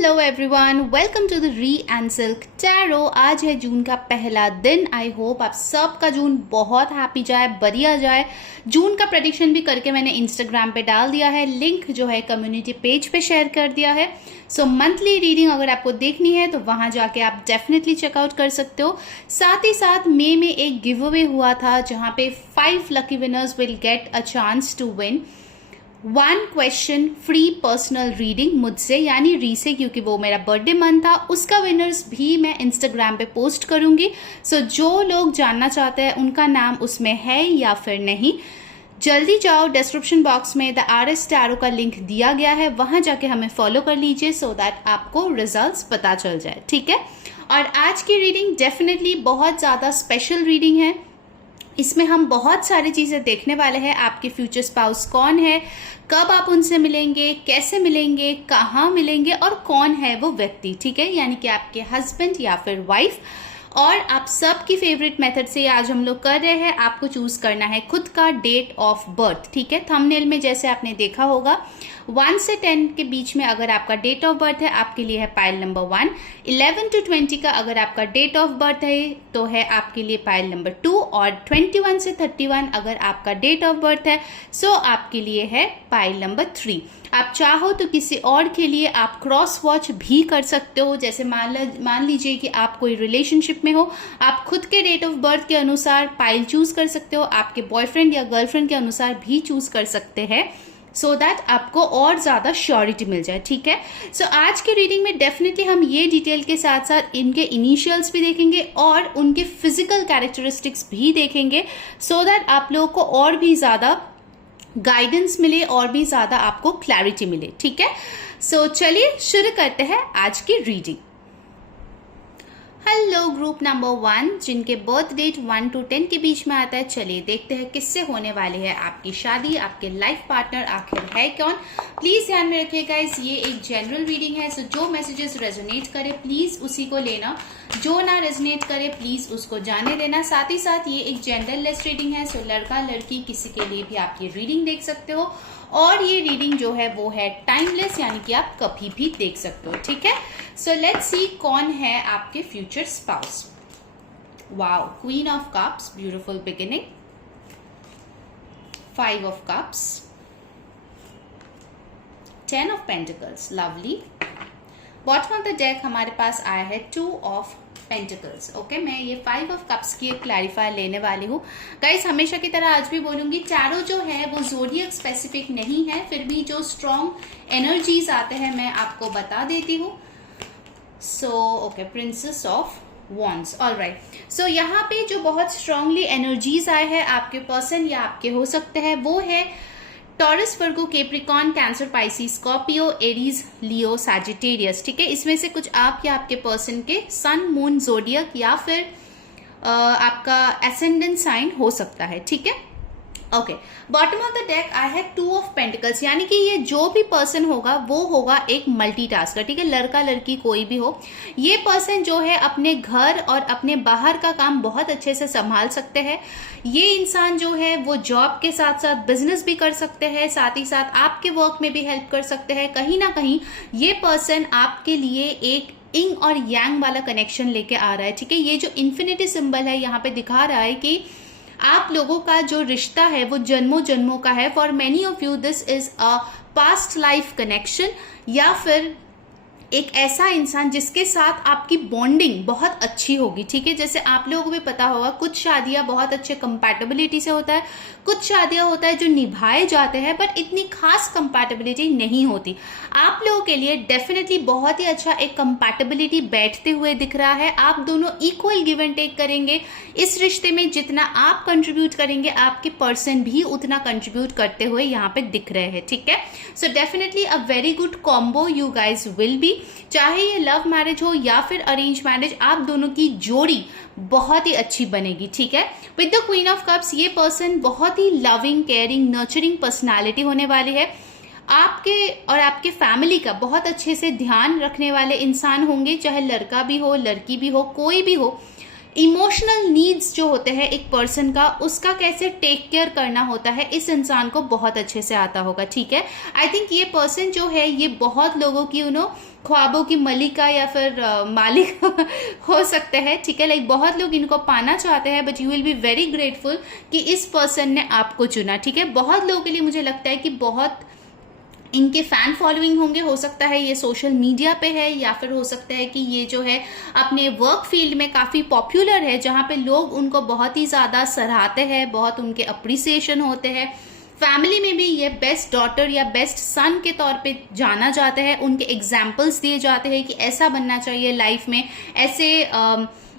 Hello everyone, welcome to the re and silk tarot. आज है जून का पहला दिन। आई होप आप सबका जून बहुत हैप्पी जाए, बढ़िया जाए। जून का प्रेडिक्शन भी करके मैंने इंस्टाग्राम पे डाल दिया है, लिंक जो है कम्युनिटी पेज पे शेयर कर दिया है। सो मंथली रीडिंग अगर आपको देखनी है तो वहां जाके आप डेफिनेटली चेकआउट कर सकते हो। साथ ही साथ मई में एक गिव अवे हुआ था जहां पे 5 lucky winners will get a chance to win 1 question free personal reading मुझसे, यानी री से, क्योंकि वो मेरा बर्थडे मंथ था। उसका विनर्स भी मैं इंस्टाग्राम पे पोस्ट करूंगी। सो जो लोग जानना चाहते हैं उनका नाम उसमें है या फिर नहीं, जल्दी जाओ, डिस्क्रिप्शन बॉक्स में द RS टैरो का लिंक दिया गया है, वहां जाके हमें फॉलो कर लीजिए सो दैट आपको रिजल्ट्स पता चल जाए, ठीक है। और आज की रीडिंग डेफिनेटली बहुत ज़्यादा स्पेशल रीडिंग है। इसमें हम बहुत सारी चीज़ें देखने वाले हैं। आपके फ्यूचर स्पाउस कौन है, कब आप उनसे मिलेंगे, कैसे मिलेंगे, कहाँ मिलेंगे और कौन है वो व्यक्ति, ठीक है, यानी कि आपके हस्बैंड या फिर वाइफ। और आप सबकी फेवरेट मेथड से आज हम लोग कर रहे हैं। आपको चूज करना है खुद का डेट ऑफ बर्थ, ठीक है। थंबनेल में जैसे आपने देखा होगा 1 से 10 के बीच में अगर आपका डेट ऑफ बर्थ है, आपके लिए है पाइल नंबर 1। 11 to 20 का अगर आपका डेट ऑफ बर्थ है तो है आपके लिए पाइल नंबर 2। और 21 से 31 अगर आपका डेट ऑफ बर्थ है सो आपके लिए है पाइल नंबर 3। आप चाहो तो किसी और के लिए आप क्रॉस वॉच भी कर सकते हो। जैसे मान लीजिए कि आप कोई रिलेशनशिप में हो, आप खुद के डेट ऑफ बर्थ के अनुसार पाइल चूज कर सकते हो, आपके बॉयफ्रेंड या गर्लफ्रेंड के अनुसार भी चूज कर सकते हैं, सो दैट आपको और ज्यादा श्योरिटी मिल जाए, ठीक है। सो आज की रीडिंग में डेफिनेटली हम ये डिटेल के साथ साथ इनके इनिशियल्स भी देखेंगे और उनके फिजिकल कैरेक्टरिस्टिक्स भी देखेंगे, सो दैट आप लोगों को और भी ज्यादा गाइडेंस मिले और भी ज्यादा आपको क्लैरिटी मिले, ठीक है। सो चलिए शुरू करते हैं आज की रीडिंग। हेलो ग्रुप नंबर 1 जिनके बर्थ डेट 1 to 10 के बीच में आता है, चलिए देखते हैं किससे होने वाली है आपकी शादी, आपके लाइफ पार्टनर आखिर है कौन। प्लीज ध्यान में रखिए गाइस, ये एक जनरल रीडिंग है। सो जो मैसेजेस रेजोनेट करे प्लीज उसी को लेना, जो ना रेजोनेट करे प्लीज उसको जाने देना। साथ ही साथ ये एक जेंडर लेस रीडिंग है, सो लड़का लड़की किसी के लिए भी आप ये रीडिंग देख सकते हो। और ये रीडिंग जो है वो है टाइमलेस, यानी कि आप कभी भी देख सकते हो, ठीक है। सो लेट्स सी कौन है आपके future spouse. Wow, queen of cups, beautiful beginning. 5 of cups, 10 of pentacles, lovely. Bottom of the deck हमारे पास आया है 2 of पेंटिकल्स। ओके, मैं ये 5 of cups की एक क्लैरिफायर लेने वाली हूँ गाइस। हमेशा की तरह आज भी बोलूंगी, टैरो जो है वो ज़ोडिएक स्पेसिफिक नहीं है, फिर भी जो स्ट्रॉन्ग एनर्जीज आते हैं मैं आपको बता देती हूँ। So okay, princess of wands, alright. So यहाँ पे जो बहुत स्ट्रांगली एनर्जीज आए हैं आपके पर्सन या आपके हो सकते हैं वो है Taurus, Virgo, Capricorn, Cancer, Pisces, Scorpio, Aries, Leo, Sagittarius, ठीक है। इसमें से कुछ आप या आपके पर्सन के सन, मून, जोडियक या फिर आपका एसेंडेंट साइन हो सकता है, ठीक है। Okay, bottom of the deck आई है 2 of पेंटिकल्स, यानी कि ये जो भी पर्सन होगा वो होगा एक मल्टीटास्कर, ठीक है। लड़का लड़की कोई भी हो, ये पर्सन जो है अपने घर और अपने बाहर का काम बहुत अच्छे से संभाल सकते हैं। ये इंसान जो है वो जॉब के साथ साथ बिजनेस भी कर सकते हैं, साथ ही साथ आपके वर्क में भी हेल्प कर सकते हैं। कहीं ना कहीं ये पर्सन आपके लिए एक इंग और यांग वाला कनेक्शन लेके आ रहा है, ठीक है। ये जो इन्फिनिटी सिंबल है यहाँ पे दिखा रहा है कि आप लोगों का जो रिश्ता है वो जन्मों जन्मों का है। For many of you this is a past life connection, या फिर एक ऐसा इंसान जिसके साथ आपकी बॉन्डिंग बहुत अच्छी होगी, ठीक है। जैसे आप लोगों को भी पता होगा कुछ शादियां बहुत अच्छे कंपैटिबिलिटी से होता है, कुछ शादियां होता है जो निभाए जाते हैं बट इतनी खास कंपैटिबिलिटी नहीं होती। आप लोगों के लिए डेफिनेटली बहुत ही अच्छा एक कंपैटिबिलिटी बैठते हुए दिख रहा है। आप दोनों इक्वल गिव एंड टेक करेंगे इस रिश्ते में, जितना आप कंट्रीब्यूट करेंगे आपके पर्सन भी उतना कंट्रीब्यूट करते हुए यहाँ पे दिख रहे हैं, ठीक है। So definitely a very good combo you guys will be, चाहे ये लव मैरिज हो या फिर अरेंज मैरिज, आप दोनों की जोड़ी बहुत ही अच्छी बनेगी, ठीक है। With the queen of cups ये पर्सन बहुत ही लविंग, केयरिंग, नर्चरिंग पर्सनालिटी होने वाली है। आपके और आपके फैमिली का बहुत अच्छे से ध्यान रखने वाले इंसान होंगे, चाहे लड़का भी हो लड़की भी हो कोई भी हो। इमोशनल नीड्स जो होते हैं एक पर्सन का, उसका कैसे टेक केयर करना होता है, इस इंसान को बहुत अच्छे से आता होगा, ठीक है। आई थिंक ये पर्सन जो है ये बहुत लोगों की ख्वाबों की मलिका या फिर मालिक हो सकते हैं, ठीक है। लाइक बहुत लोग इनको पाना चाहते हैं, but you will be very grateful कि इस पर्सन ने आपको चुना, ठीक है। बहुत लोगों के लिए मुझे लगता है कि बहुत इनके फैन फॉलोइंग होंगे, हो सकता है ये सोशल मीडिया पे है, या फिर हो सकता है कि ये जो है अपने वर्क फील्ड में काफ़ी पॉपुलर है, जहाँ पे लोग उनको बहुत ही ज़्यादा सराहते हैं, बहुत उनके अप्रिसिएशन होते हैं। फैमिली में भी ये बेस्ट डॉटर या बेस्ट सन के तौर पे जाना जाता है, उनके एग्जाम्पल्स दिए जाते हैं कि ऐसा बनना चाहिए लाइफ में, ऐसे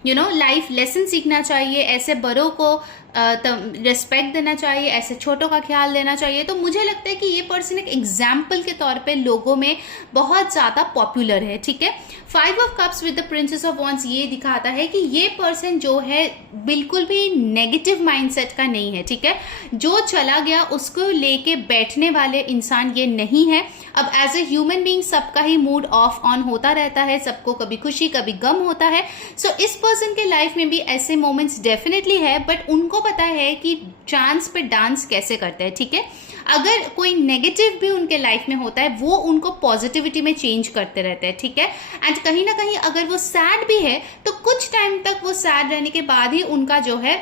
लाइफ लेसन सीखना चाहिए, ऐसे बड़ों को रिस्पेक्ट देना चाहिए, ऐसे छोटों का ख्याल देना चाहिए। तो मुझे लगता है कि ये पर्सन एक एग्जाम्पल के तौर पे लोगों में बहुत ज़्यादा पॉपुलर है, ठीक है। 5 of cups with the princess of wands ये दिखाता है कि ये पर्सन जो है बिल्कुल भी नेगेटिव माइंडसेट का नहीं है, ठीक है। जो चला गया उसको लेके बैठने वाले इंसान ये नहीं है। अब एज ए ह्यूमन बीइंग सबका ही मूड ऑफ ऑन होता रहता है, सबको कभी खुशी कभी गम होता है। सो इस पर्सन के लाइफ में भी ऐसे मोमेंट्स डेफिनेटली है, बट उनको पता है कि चांस पे डांस कैसे करते हैं, ठीक है। अगर कोई नेगेटिव भी उनके लाइफ में होता है वो उनको पॉजिटिविटी में चेंज करते रहते हैं, ठीक है। एंड कहीं ना कहीं अगर वो सैड भी है तो कुछ टाइम तक वो सैड रहने के बाद ही उनका जो है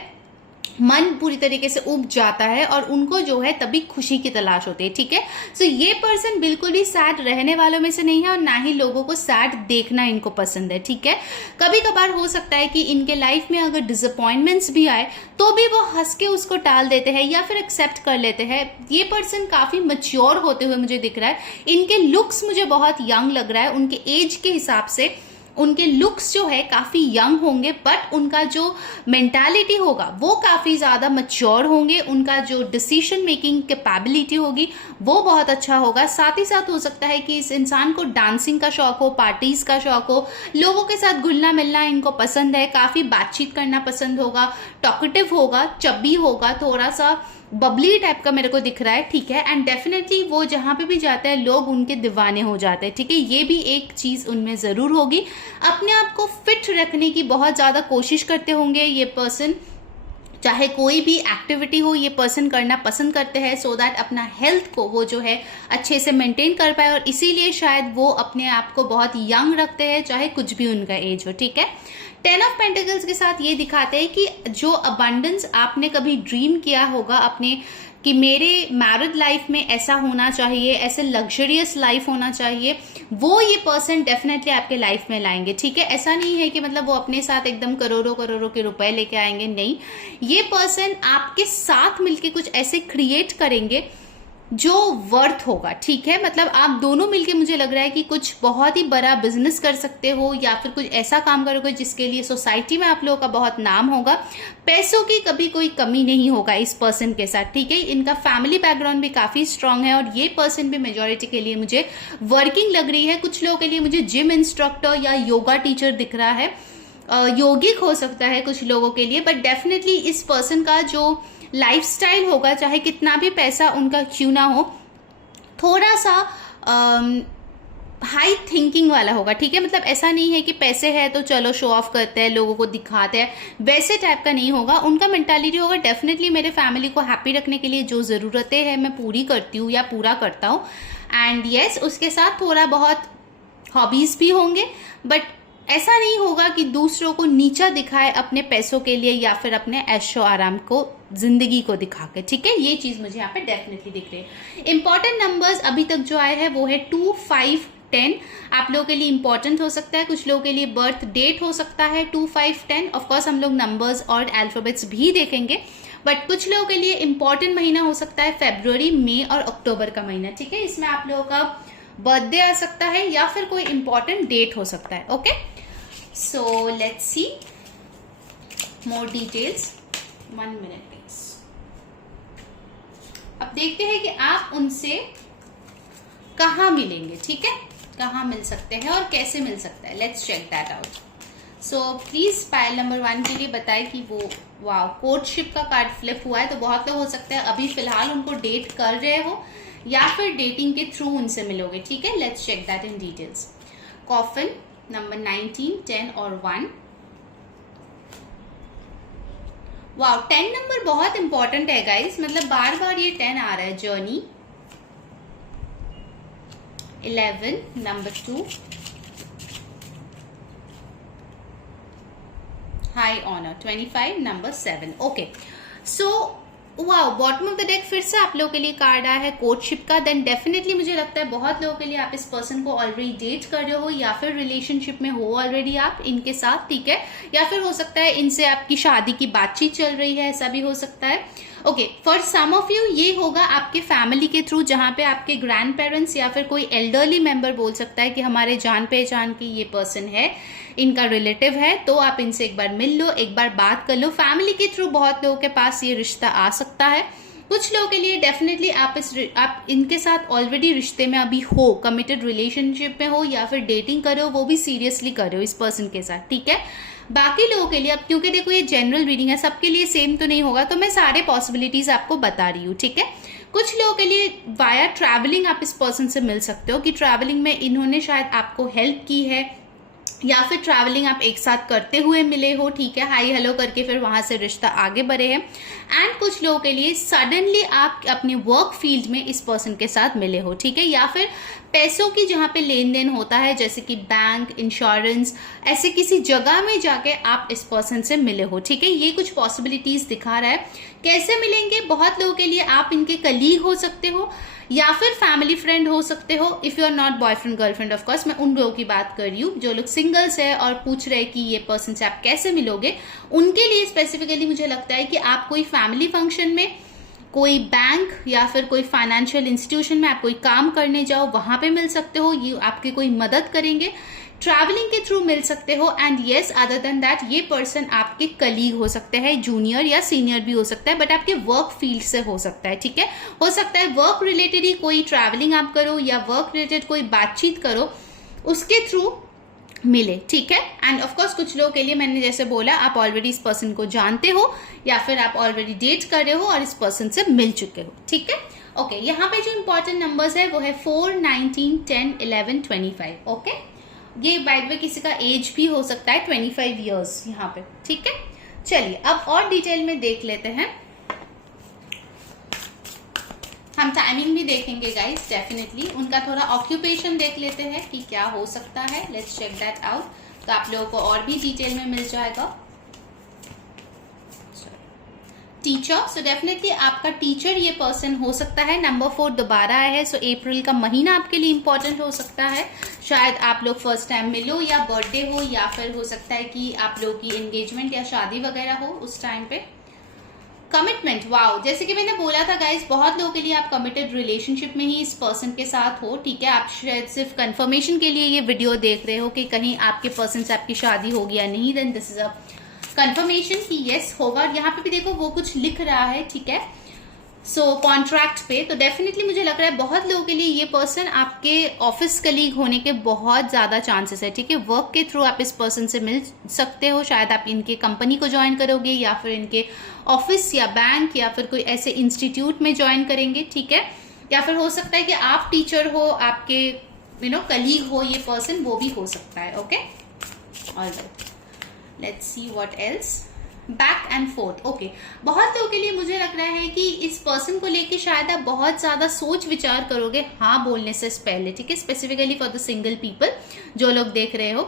मन पूरी तरीके से उब जाता है और उनको जो है तभी खुशी की तलाश होती है, ठीक है। सो ये पर्सन बिल्कुल भी सैड रहने वालों में से नहीं है और ना ही लोगों को सैड देखना इनको पसंद है, ठीक है। कभी कभार हो सकता है कि इनके लाइफ में अगर डिसअपॉइंटमेंट्स भी आए तो भी वो हंस के उसको टाल देते हैं या फिर एक्सेप्ट कर लेते हैं। ये पर्सन काफी मैच्योर होते हुए मुझे दिख रहा है। इनके लुक्स मुझे बहुत यंग लग रहा है, उनके एज के हिसाब से उनके लुक्स जो है काफी यंग होंगे, बट उनका जो मेंटालिटी होगा वो काफी ज्यादा मैच्योर होंगे। उनका जो डिसीजन मेकिंग कैपेबिलिटी होगी वो बहुत अच्छा होगा। साथ ही साथ हो सकता है कि इस इंसान को डांसिंग का शौक हो, पार्टीज का शौक हो, लोगों के साथ घुलना मिलना इनको पसंद है, काफी बातचीत करना पसंद होगा, टॉकेटिव होगा, चब्बी होगा, थोड़ा सा बबली टाइप का मेरे को दिख रहा है, ठीक है। एंड डेफिनेटली वो जहां पे भी जाता है लोग उनके दीवाने हो जाते हैं, ठीक है। ये भी एक चीज उनमें जरूर होगी। अपने आप को फिट रखने की बहुत ज्यादा कोशिश करते होंगे ये पर्सन, चाहे कोई भी एक्टिविटी हो ये पर्सन करना पसंद करते हैं, सो दैट अपना हेल्थ को वो जो है अच्छे से मेंटेन कर पाए, और इसीलिए शायद वो अपने आप को बहुत यंग रखते हैं चाहे कुछ भी उनका एज हो, ठीक है। 10 ऑफ पेंटिकल्स के साथ ये दिखाते हैं कि जो अबंडेंस आपने कभी ड्रीम किया होगा अपने कि मेरे मैरिड लाइफ में ऐसा होना चाहिए, ऐसे लग्जरियस लाइफ होना चाहिए, वो ये पर्सन डेफिनेटली आपके लाइफ में लाएंगे, ठीक है। ऐसा नहीं है कि मतलब वो अपने साथ एकदम करोड़ों करोड़ों के रुपए लेके आएंगे, नहीं। ये पर्सन आपके साथ मिलके कुछ ऐसे क्रिएट करेंगे जो वर्थ होगा, ठीक है। मतलब आप दोनों मिलके मुझे लग रहा है कि कुछ बहुत ही बड़ा बिजनेस कर सकते हो या फिर कुछ ऐसा काम करोगे जिसके लिए सोसाइटी में आप लोगों का बहुत नाम होगा। पैसों की कभी कोई कमी नहीं होगा इस पर्सन के साथ, ठीक है। इनका फैमिली बैकग्राउंड भी काफी स्ट्रांग है और ये पर्सन भी मेजोरिटी के लिए मुझे वर्किंग लग रही है। कुछ लोगों के लिए मुझे जिम इंस्ट्रक्टर या योगा टीचर दिख रहा है, यौगिक हो सकता है कुछ लोगों के लिए, बट डेफिनेटली इस पर्सन का जो लाइफस्टाइल होगा, चाहे कितना भी पैसा उनका क्यों ना हो, थोड़ा सा हाई थिंकिंग वाला होगा, ठीक है। मतलब ऐसा नहीं है कि पैसे है तो चलो शो ऑफ करते हैं, लोगों को दिखाते हैं, वैसे टाइप का नहीं होगा। उनका मेंटालिटी होगा डेफिनेटली मेरे फैमिली को हैप्पी रखने के लिए जो ज़रूरतें हैं मैं पूरी करती हूँ या पूरा करता हूँ। एंड यस, उसके साथ थोड़ा बहुत हॉबीज़ भी होंगे, बट ऐसा नहीं होगा कि दूसरों को नीचा दिखाए अपने पैसों के लिए या फिर अपने ऐशो आराम को, जिंदगी को दिखा के, ठीक है। ये चीज मुझे यहाँ पे डेफिनेटली दिख रही है। इंपॉर्टेंट नंबर्स अभी तक जो आए हैं वो है 2, 5, 10। आप लोगों के लिए इंपॉर्टेंट हो सकता है, कुछ लोगों के लिए बर्थ डेट हो सकता है 2, 5, 10। ऑफकोर्स हम लोग नंबर्स और अल्फाबेट्स भी देखेंगे, बट कुछ लोगों के लिए इंपॉर्टेंट महीना हो सकता है फरवरी, मई और अक्टूबर का महीना, ठीक है। इसमें आप लोगों का बर्थडे आ सकता है या फिर कोई इंपॉर्टेंट डेट हो सकता है, okay. So let's see more details. 1 minute please. अब देखते हैं कि आप उनसे कहाँ मिलेंगे, ठीक है, कहाँ मिल सकते हैं और कैसे मिल सकता है। Let's check that out. So please pile number 1 के लिए बताएं कि वो वाह कोर्टशिप का कार्ड फ्लिप हुआ है, तो बहुत लोग हो सकते हैं अभी फिलहाल उनको डेट कर रहे हो या फिर डेटिंग के थ्रू उनसे मिलोगे, ठीक है। Let's check that in details. Coffin number 19, 10 और 1, वाओ 10 नंबर बहुत इंपॉर्टेंट है गाइस, मतलब बार बार ये 10 आ रहा है। Journey 11 number 2, high honour 25 number 7। Okay so wow bottom of the deck फिर से आप लोगों के लिए कार्ड आया है कोर्टशिप का। देन डेफिनेटली मुझे लगता है बहुत लोगों के लिए आप इस पर्सन को ऑलरेडी डेट कर रहे हो या फिर रिलेशनशिप में हो ऑलरेडी आप इनके साथ, ठीक है। या फिर हो सकता है इनसे आपकी शादी की बातचीत चल रही है, ऐसा भी हो सकता है। Okay for some of you ये होगा आपके फैमिली के थ्रू, जहां पे आपके ग्रैंड पेरेंट्स या फिर कोई एल्डरली मेंबर बोल सकता है कि हमारे जान पहचान की ये पर्सन है, इनका रिलेटिव है, तो आप इनसे एक बार मिल लो, एक बार बात कर लो। फैमिली के थ्रू बहुत लोगों के पास ये रिश्ता आ सकता है। कुछ लोगों के लिए डेफिनेटली आप इनके साथ ऑलरेडी रिश्ते में अभी हो, कमिटेड रिलेशनशिप में हो या फिर डेटिंग कर रहे हो, वो भी सीरियसली कर रहे हो इस पर्सन के साथ, ठीक है। बाकी लोगों के लिए अब क्योंकि देखो ये जनरल रीडिंग है, सबके लिए सेम तो नहीं होगा, तो मैं सारे पॉसिबिलिटीज आपको बता रही हूँ, ठीक है। कुछ लोगों के लिए वाया ट्रैवलिंग आप इस पर्सन से मिल सकते हो कि ट्रैवलिंग में इन्होंने शायद आपको हेल्प की है या फिर ट्रैवलिंग आप एक साथ करते हुए मिले हो, ठीक है, हाई हेलो करके फिर वहां से रिश्ता आगे बढ़े हैं। एंड कुछ लोगों के लिए सडनली आप अपने वर्क फील्ड में इस पर्सन के साथ मिले हो, ठीक है, या फिर पैसों की जहां पे लेन देन होता है जैसे कि बैंक, इंश्योरेंस, ऐसे किसी जगह में जाके आप इस पर्सन से मिले हो, ठीक है। ये कुछ पॉसिबिलिटीज दिखा रहा है। कैसे मिलेंगे? बहुत लोगों के लिए आप इनके कलीग हो सकते हो या फिर फैमिली फ्रेंड हो सकते हो। If you are not boyfriend girlfriend, of course मैं उन लोगों की बात कर रही हूँ जो लोग सिंगल्स है और पूछ रहे हैं कि ये पर्सन से आप कैसे मिलोगे। उनके लिए स्पेसिफिकली मुझे लगता है कि आप कोई फैमिली फंक्शन में, कोई बैंक या फिर कोई फाइनेंशियल इंस्टीट्यूशन में आप कोई काम करने जाओ, वहां पे मिल सकते हो, ये आपकी कोई मदद करेंगे। ट्रैवलिंग के थ्रू मिल सकते हो। And yes other than that ये पर्सन आपके कलीग हो सकते हैं, जूनियर या सीनियर भी हो सकता है, बट आपके वर्क फील्ड से हो सकता है, ठीक है। हो सकता है वर्क रिलेटेड ही कोई ट्रैवलिंग आप करो या वर्क रिलेटेड कोई बातचीत करो, उसके थ्रू मिले, ठीक है। एंड ऑफ कोर्स कुछ लोगों के लिए मैंने जैसे बोला आप ऑलरेडी इस पर्सन को जानते हो या फिर आप ऑलरेडी डेट कर रहे हो और इस पर्सन से मिल चुके हो, ठीक है। ओके यहाँ पे जो इंपॉर्टेंट नंबर्स है वो है 4, 19, 10, 11, 25। ओके ये बाय द वे किसी का एज भी हो सकता है 25 इयर्स यहाँ पे, ठीक है। चलिए अब और डिटेल में देख लेते हैं, हम टाइमिंग भी देखेंगे गाइस डेफिनेटली। उनका थोड़ा ऑक्यूपेशन देख लेते हैं कि क्या हो सकता है, लेट्स चेक दैट आउट, तो आप लोगों को और भी डिटेल में मिल जाएगा। टीचर, सो डेफिनेटली आपका टीचर ये पर्सन हो सकता है। नंबर 4 दोबारा आया है, सो अप्रैल का महीना आपके लिए इंपॉर्टेंट हो सकता है। शायद आप लोग फर्स्ट टाइम मिलो या बर्थडे हो या फिर हो सकता है कि आप लोग की एंगेजमेंट या शादी वगैरह हो उस टाइम पे। कमिटमेंट, वाओ, जैसे कि मैंने बोला था गाइस बहुत लोगों के लिए आप कमिटेड रिलेशनशिप में ही इस पर्सन के साथ हो, ठीक है। आप शायद सिर्फ कंफर्मेशन के लिए ये वीडियो देख रहे हो कि कहीं आपके पर्सन से आपकी शादी होगी या नहीं, then this is a confirmation कि यस होगा। यहाँ पे भी देखो वो कुछ लिख रहा है, ठीक है, सो कॉन्ट्रैक्ट पे, तो डेफिनेटली मुझे लग रहा है बहुत लोगों के लिए ये पर्सन आपके ऑफिस कलीग होने के बहुत ज्यादा चांसेस है, ठीक है। वर्क के थ्रू आप इस पर्सन से मिल सकते हो, शायद आप इनके कंपनी को ज्वाइन करोगे या फिर इनके ऑफिस या बैंक या फिर कोई ऐसे इंस्टीट्यूट में ज्वाइन करेंगे, ठीक है। या फिर हो सकता है कि आप टीचर हो, आपके कलीग हो ये पर्सन, वो भी हो सकता है। Okay alright, let's see what else. Back and fourth, okay बहुत लोगों के लिए मुझे लग रहा है कि इस पर्सन को लेके शायद आप बहुत ज्यादा सोच विचार करोगे हाँ बोलने से पहले, ठीक है। Specifically for the single people जो लोग देख रहे हो,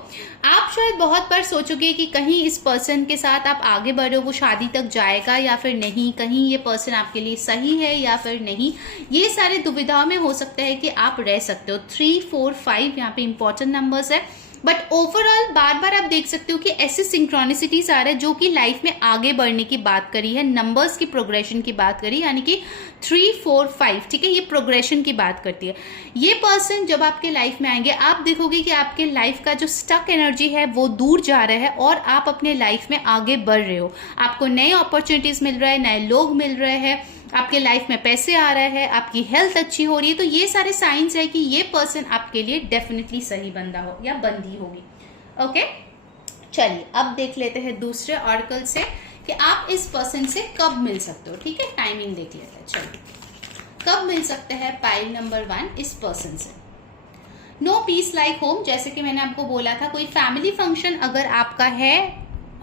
आप शायद बहुत बार सोचोगे कि कहीं इस पर्सन के साथ आप आगे बढ़ो, वो शादी तक जाएगा या फिर नहीं, कहीं ये पर्सन आपके लिए सही है या फिर नहीं। ये सारे दुविधाओं में हो सकता है कि आप रह सकते हो। 3, 4, 5 यहाँ पे इंपॉर्टेंट नंबर्स है, बट ओवरऑल बार बार आप देख सकते हो कि ऐसे सिंक्रोनिसिटीज आ रहे हैं जो कि लाइफ में आगे बढ़ने की बात करी है, नंबर्स की प्रोग्रेशन की बात करी, यानी कि 3, 4, 5, ठीक है, ये प्रोग्रेशन की बात करती है। ये पर्सन जब आपके लाइफ में आएंगे आप देखोगे कि आपके लाइफ का जो स्टक एनर्जी है वो दूर जा रहा है और आप अपने लाइफ में आगे बढ़ रहे हो। आपको नए अपॉर्चुनिटीज मिल रहे हैं, नए लोग मिल रहे हैं, आपके लाइफ में पैसे आ रहे हैं, आपकी हेल्थ अच्छी हो रही है, तो ये सारे साइंस है कि ये पर्सन आपके लिए डेफिनेटली सही बंदा हो या बंदी होगी। ओके चलिए अब देख लेते हैं दूसरे ऑर्कल से कि आप इस पर्सन से कब मिल सकते हो, ठीक है। टाइमिंग देख लेते हैं, चलिए कब मिल सकते हैं पाइल नंबर 1 इस पर्सन से। नो पीस लाइक होम, जैसे कि मैंने आपको बोला था कोई फैमिली फंक्शन अगर आपका है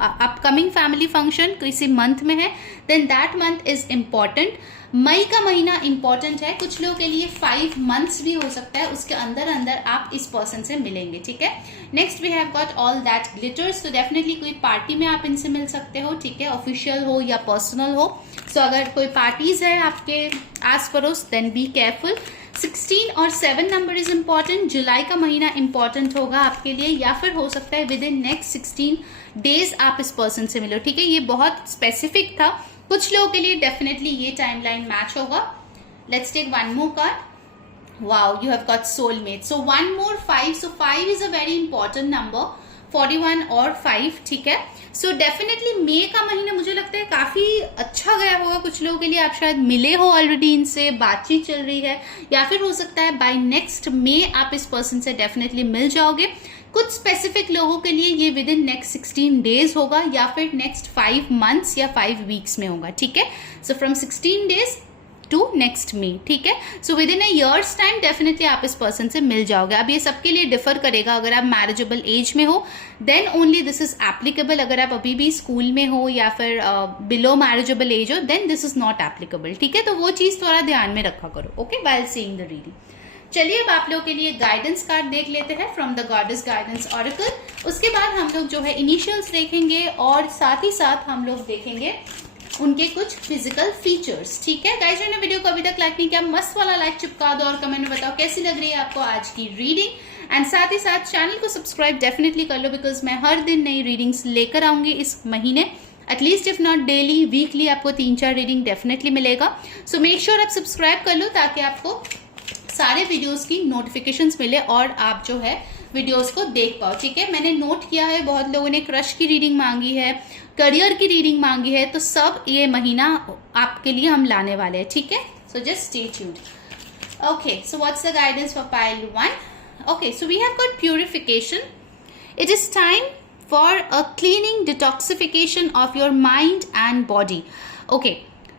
अपकमिंग फैमिली फंक्शन किसी मंथ में है, then that month is important. मई का महीना इंपॉर्टेंट है, कुछ लोगों के लिए 5 मंथ्स भी हो सकता है, उसके अंदर अंदर आप इस पर्सन से मिलेंगे, ठीक है। Next we have got all that glitters, तो डेफिनेटली कोई पार्टी में आप इनसे मिल सकते हो, ठीक है, ऑफिशियल हो या पर्सनल हो। सो अगर कोई पार्टीज है आपके आस पड़ोस, देन बी केयरफुल। 16 और 7 नंबर इज इम्पॉर्टेंट। जुलाई का महीना इंपॉर्टेंट होगा आपके लिए, या फिर हो सकता है विद इन नेक्स्ट 16 डेज आप इस पर्सन से मिलो, ठीक है। ये बहुत स्पेसिफिक था, कुछ लोगों के लिए डेफिनेटली ये टाइमलाइन मैच होगा। Let's take one more card. Wow, you have got soulmate. So one more 5, so 5 is a very important number, 41 और 5, ठीक है। सो डेफिनेटली मई का महीना मुझे लगता है काफी अच्छा गया होगा कुछ लोगों के लिए, आप शायद मिले हो ऑलरेडी, इनसे बातचीत चल रही है, या फिर हो सकता है बाय नेक्स्ट मई आप इस पर्सन से डेफिनेटली मिल जाओगे। कुछ स्पेसिफिक लोगों के लिए ये विद इन नेक्स्ट 16 डेज होगा, या फिर नेक्स्ट 5 मंथ्स या 5 वीक्स में होगा, ठीक है। So from 16 days to next May, ठीक है। So within a year's time definitely आप इस पर्सन से मिल जाओगे। अब ये सबके लिए डिफर करेगा, अगर आप मैरिजेबल एज में हो then only this is applicable, अगर आप अभी भी स्कूल में हो या फिर बिलो मैरिजेबल एज हो then this is not applicable, ठीक है। तो वो चीज थोड़ा ध्यान में रखा करो, okay, while seeing the reading. चलिए अब आप लोग के लिए गाइडेंस कार्ड देख लेते हैं from the goddess guidance oracle. उसके बाद हम लोग जो है इनिशियल्स देखेंगे, और साथ ही साथ हम लोग देखेंगे उनके कुछ फिजिकल फीचर्स, ठीक है। गाइस, जो वीडियो को अभी तक लाइक नहीं किया, मस्त वाला लाइक चिपका दो और कमेंट में बताओ कैसी लग रही है आपको आज की रीडिंग। एंड साथ ही साथ चैनल को सब्सक्राइब डेफिनेटली कर लो, बिकॉज मैं हर दिन नई रीडिंग्स लेकर आऊंगी इस महीने, at least if not daily, weekly आपको 3-4 रीडिंग डेफिनेटली मिलेगा। सो मेक श्योर आप सब्सक्राइब कर लो ताकि आपको सारे वीडियोस की नोटिफिकेशंस मिले और आप जो है वीडियोस को देख पाओ, ठीक है। मैंने नोट किया है बहुत लोगों ने क्रश की रीडिंग मांगी है, करियर की रीडिंग मांगी है, तो सब ये महीना आपके लिए हम लाने वाले हैं, ठीक है। So just stay tuned. Okay, so what's the guidance for pile 1? Okay, so we have got purification. It is time for a cleaning detoxification of your mind and body. Okay,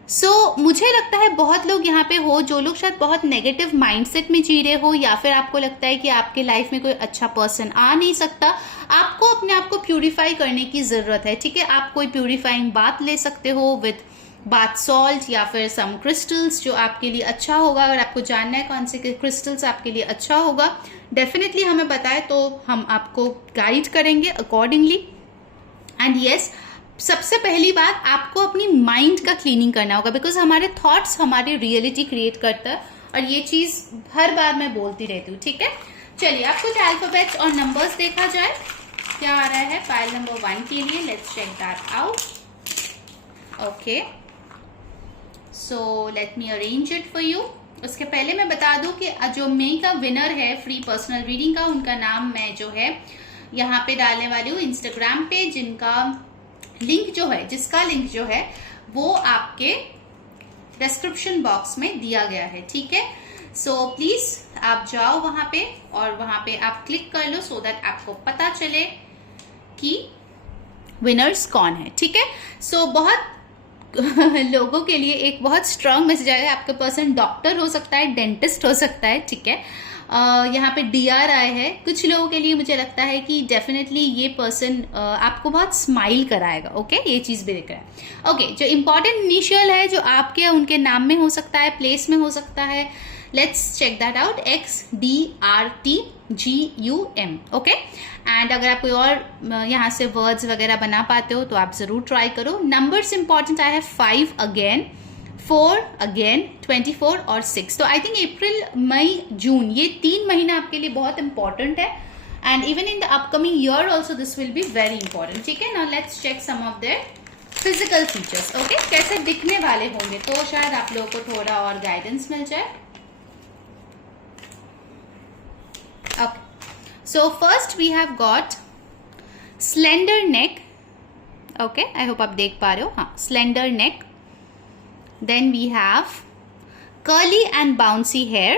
so मुझे लगता है बहुत लोग यहाँ पे हो जो लोग शायद बहुत नेगेटिव माइंडसेट में जी रहे हो, या फिर आपको लगता है कि आपके लाइफ में कोई अच्छा पर्सन आ नहीं सकता, आपको अपने आप को प्यूरिफाई करने की जरूरत है, ठीक है। आप कोई प्यूरिफाइंग बात ले सकते हो विद बाथ सॉल्ट या फिर सम क्रिस्टल्स जो आपके लिए अच्छा होगा। अगर आपको जानना है कौन से क्रिस्टल्स आपके लिए अच्छा होगा, डेफिनेटली हमें बताए तो हम आपको गाइड करेंगे अकॉर्डिंगली। एंड यस, सबसे पहली बात आपको अपनी माइंड का क्लीनिंग करना होगा, बिकॉज हमारे थॉट्स हमारी रियलिटी क्रिएट करता है, और ये चीज हर बार मैं बोलती रहती हूँ, ठीक है। चलिए अब कुछ अल्फाबेट्स और नंबर्स देखा जाए, क्या आ रहा है पाइल नंबर 1 के लिए। Let's check that out. Okay, so let me arrange it for you. उसके पहले मैं बता दूं कि जो मई का विनर है फ्री पर्सनल रीडिंग का, उनका नाम मैं जो है यहाँ पे डालने वाली हूँ इंस्टाग्राम पे, जिनका लिंक जो है, जिसका लिंक जो है वो आपके डिस्क्रिप्शन बॉक्स में दिया गया है, ठीक है। सो प्लीज आप जाओ वहां पे और वहां पे आप क्लिक कर लो, सो दैट आपको पता चले कि विनर्स कौन है, ठीक है। सो बहुत लोगों के लिए एक बहुत स्ट्रांग मैसेज आएगा। आपका पर्सन डॉक्टर हो सकता है, डेंटिस्ट हो सकता है, ठीक है। यहाँ पे DR आए हैं। कुछ लोगों के लिए मुझे लगता है कि डेफिनेटली ये पर्सन आपको बहुत स्माइल कराएगा, ओके, ये चीज भी दिख रहा है। ओके, जो इंपॉर्टेंट इनिशियल है जो आपके उनके नाम में हो सकता है, प्लेस में हो सकता है, let's check that out, XDRTGUM, okay. And अगर आप कोई और यहाँ से वर्ड्स वगैरह बना पाते हो तो आप जरूर ट्राई करो। नंबर्स इंपॉर्टेंट आया है 5 अगेन, 4 अगेन, 24 और 6। तो आई थिंक अप्रैल, मई, जून, ये 3 महीना आपके लिए बहुत इंपॉर्टेंट है, and even in the upcoming year also this will be very important, ठीक है। Now let's check some of their physical features, okay, कैसे दिखने वाले होंगे, तो शायद आप लोगों को थोड़ा और गाइडेंस मिल जाए। Okay, so first we have got slender neck, okay, I hope आप देख पा रहे हो, हाँ, slender neck. Then we have curly and bouncy hair.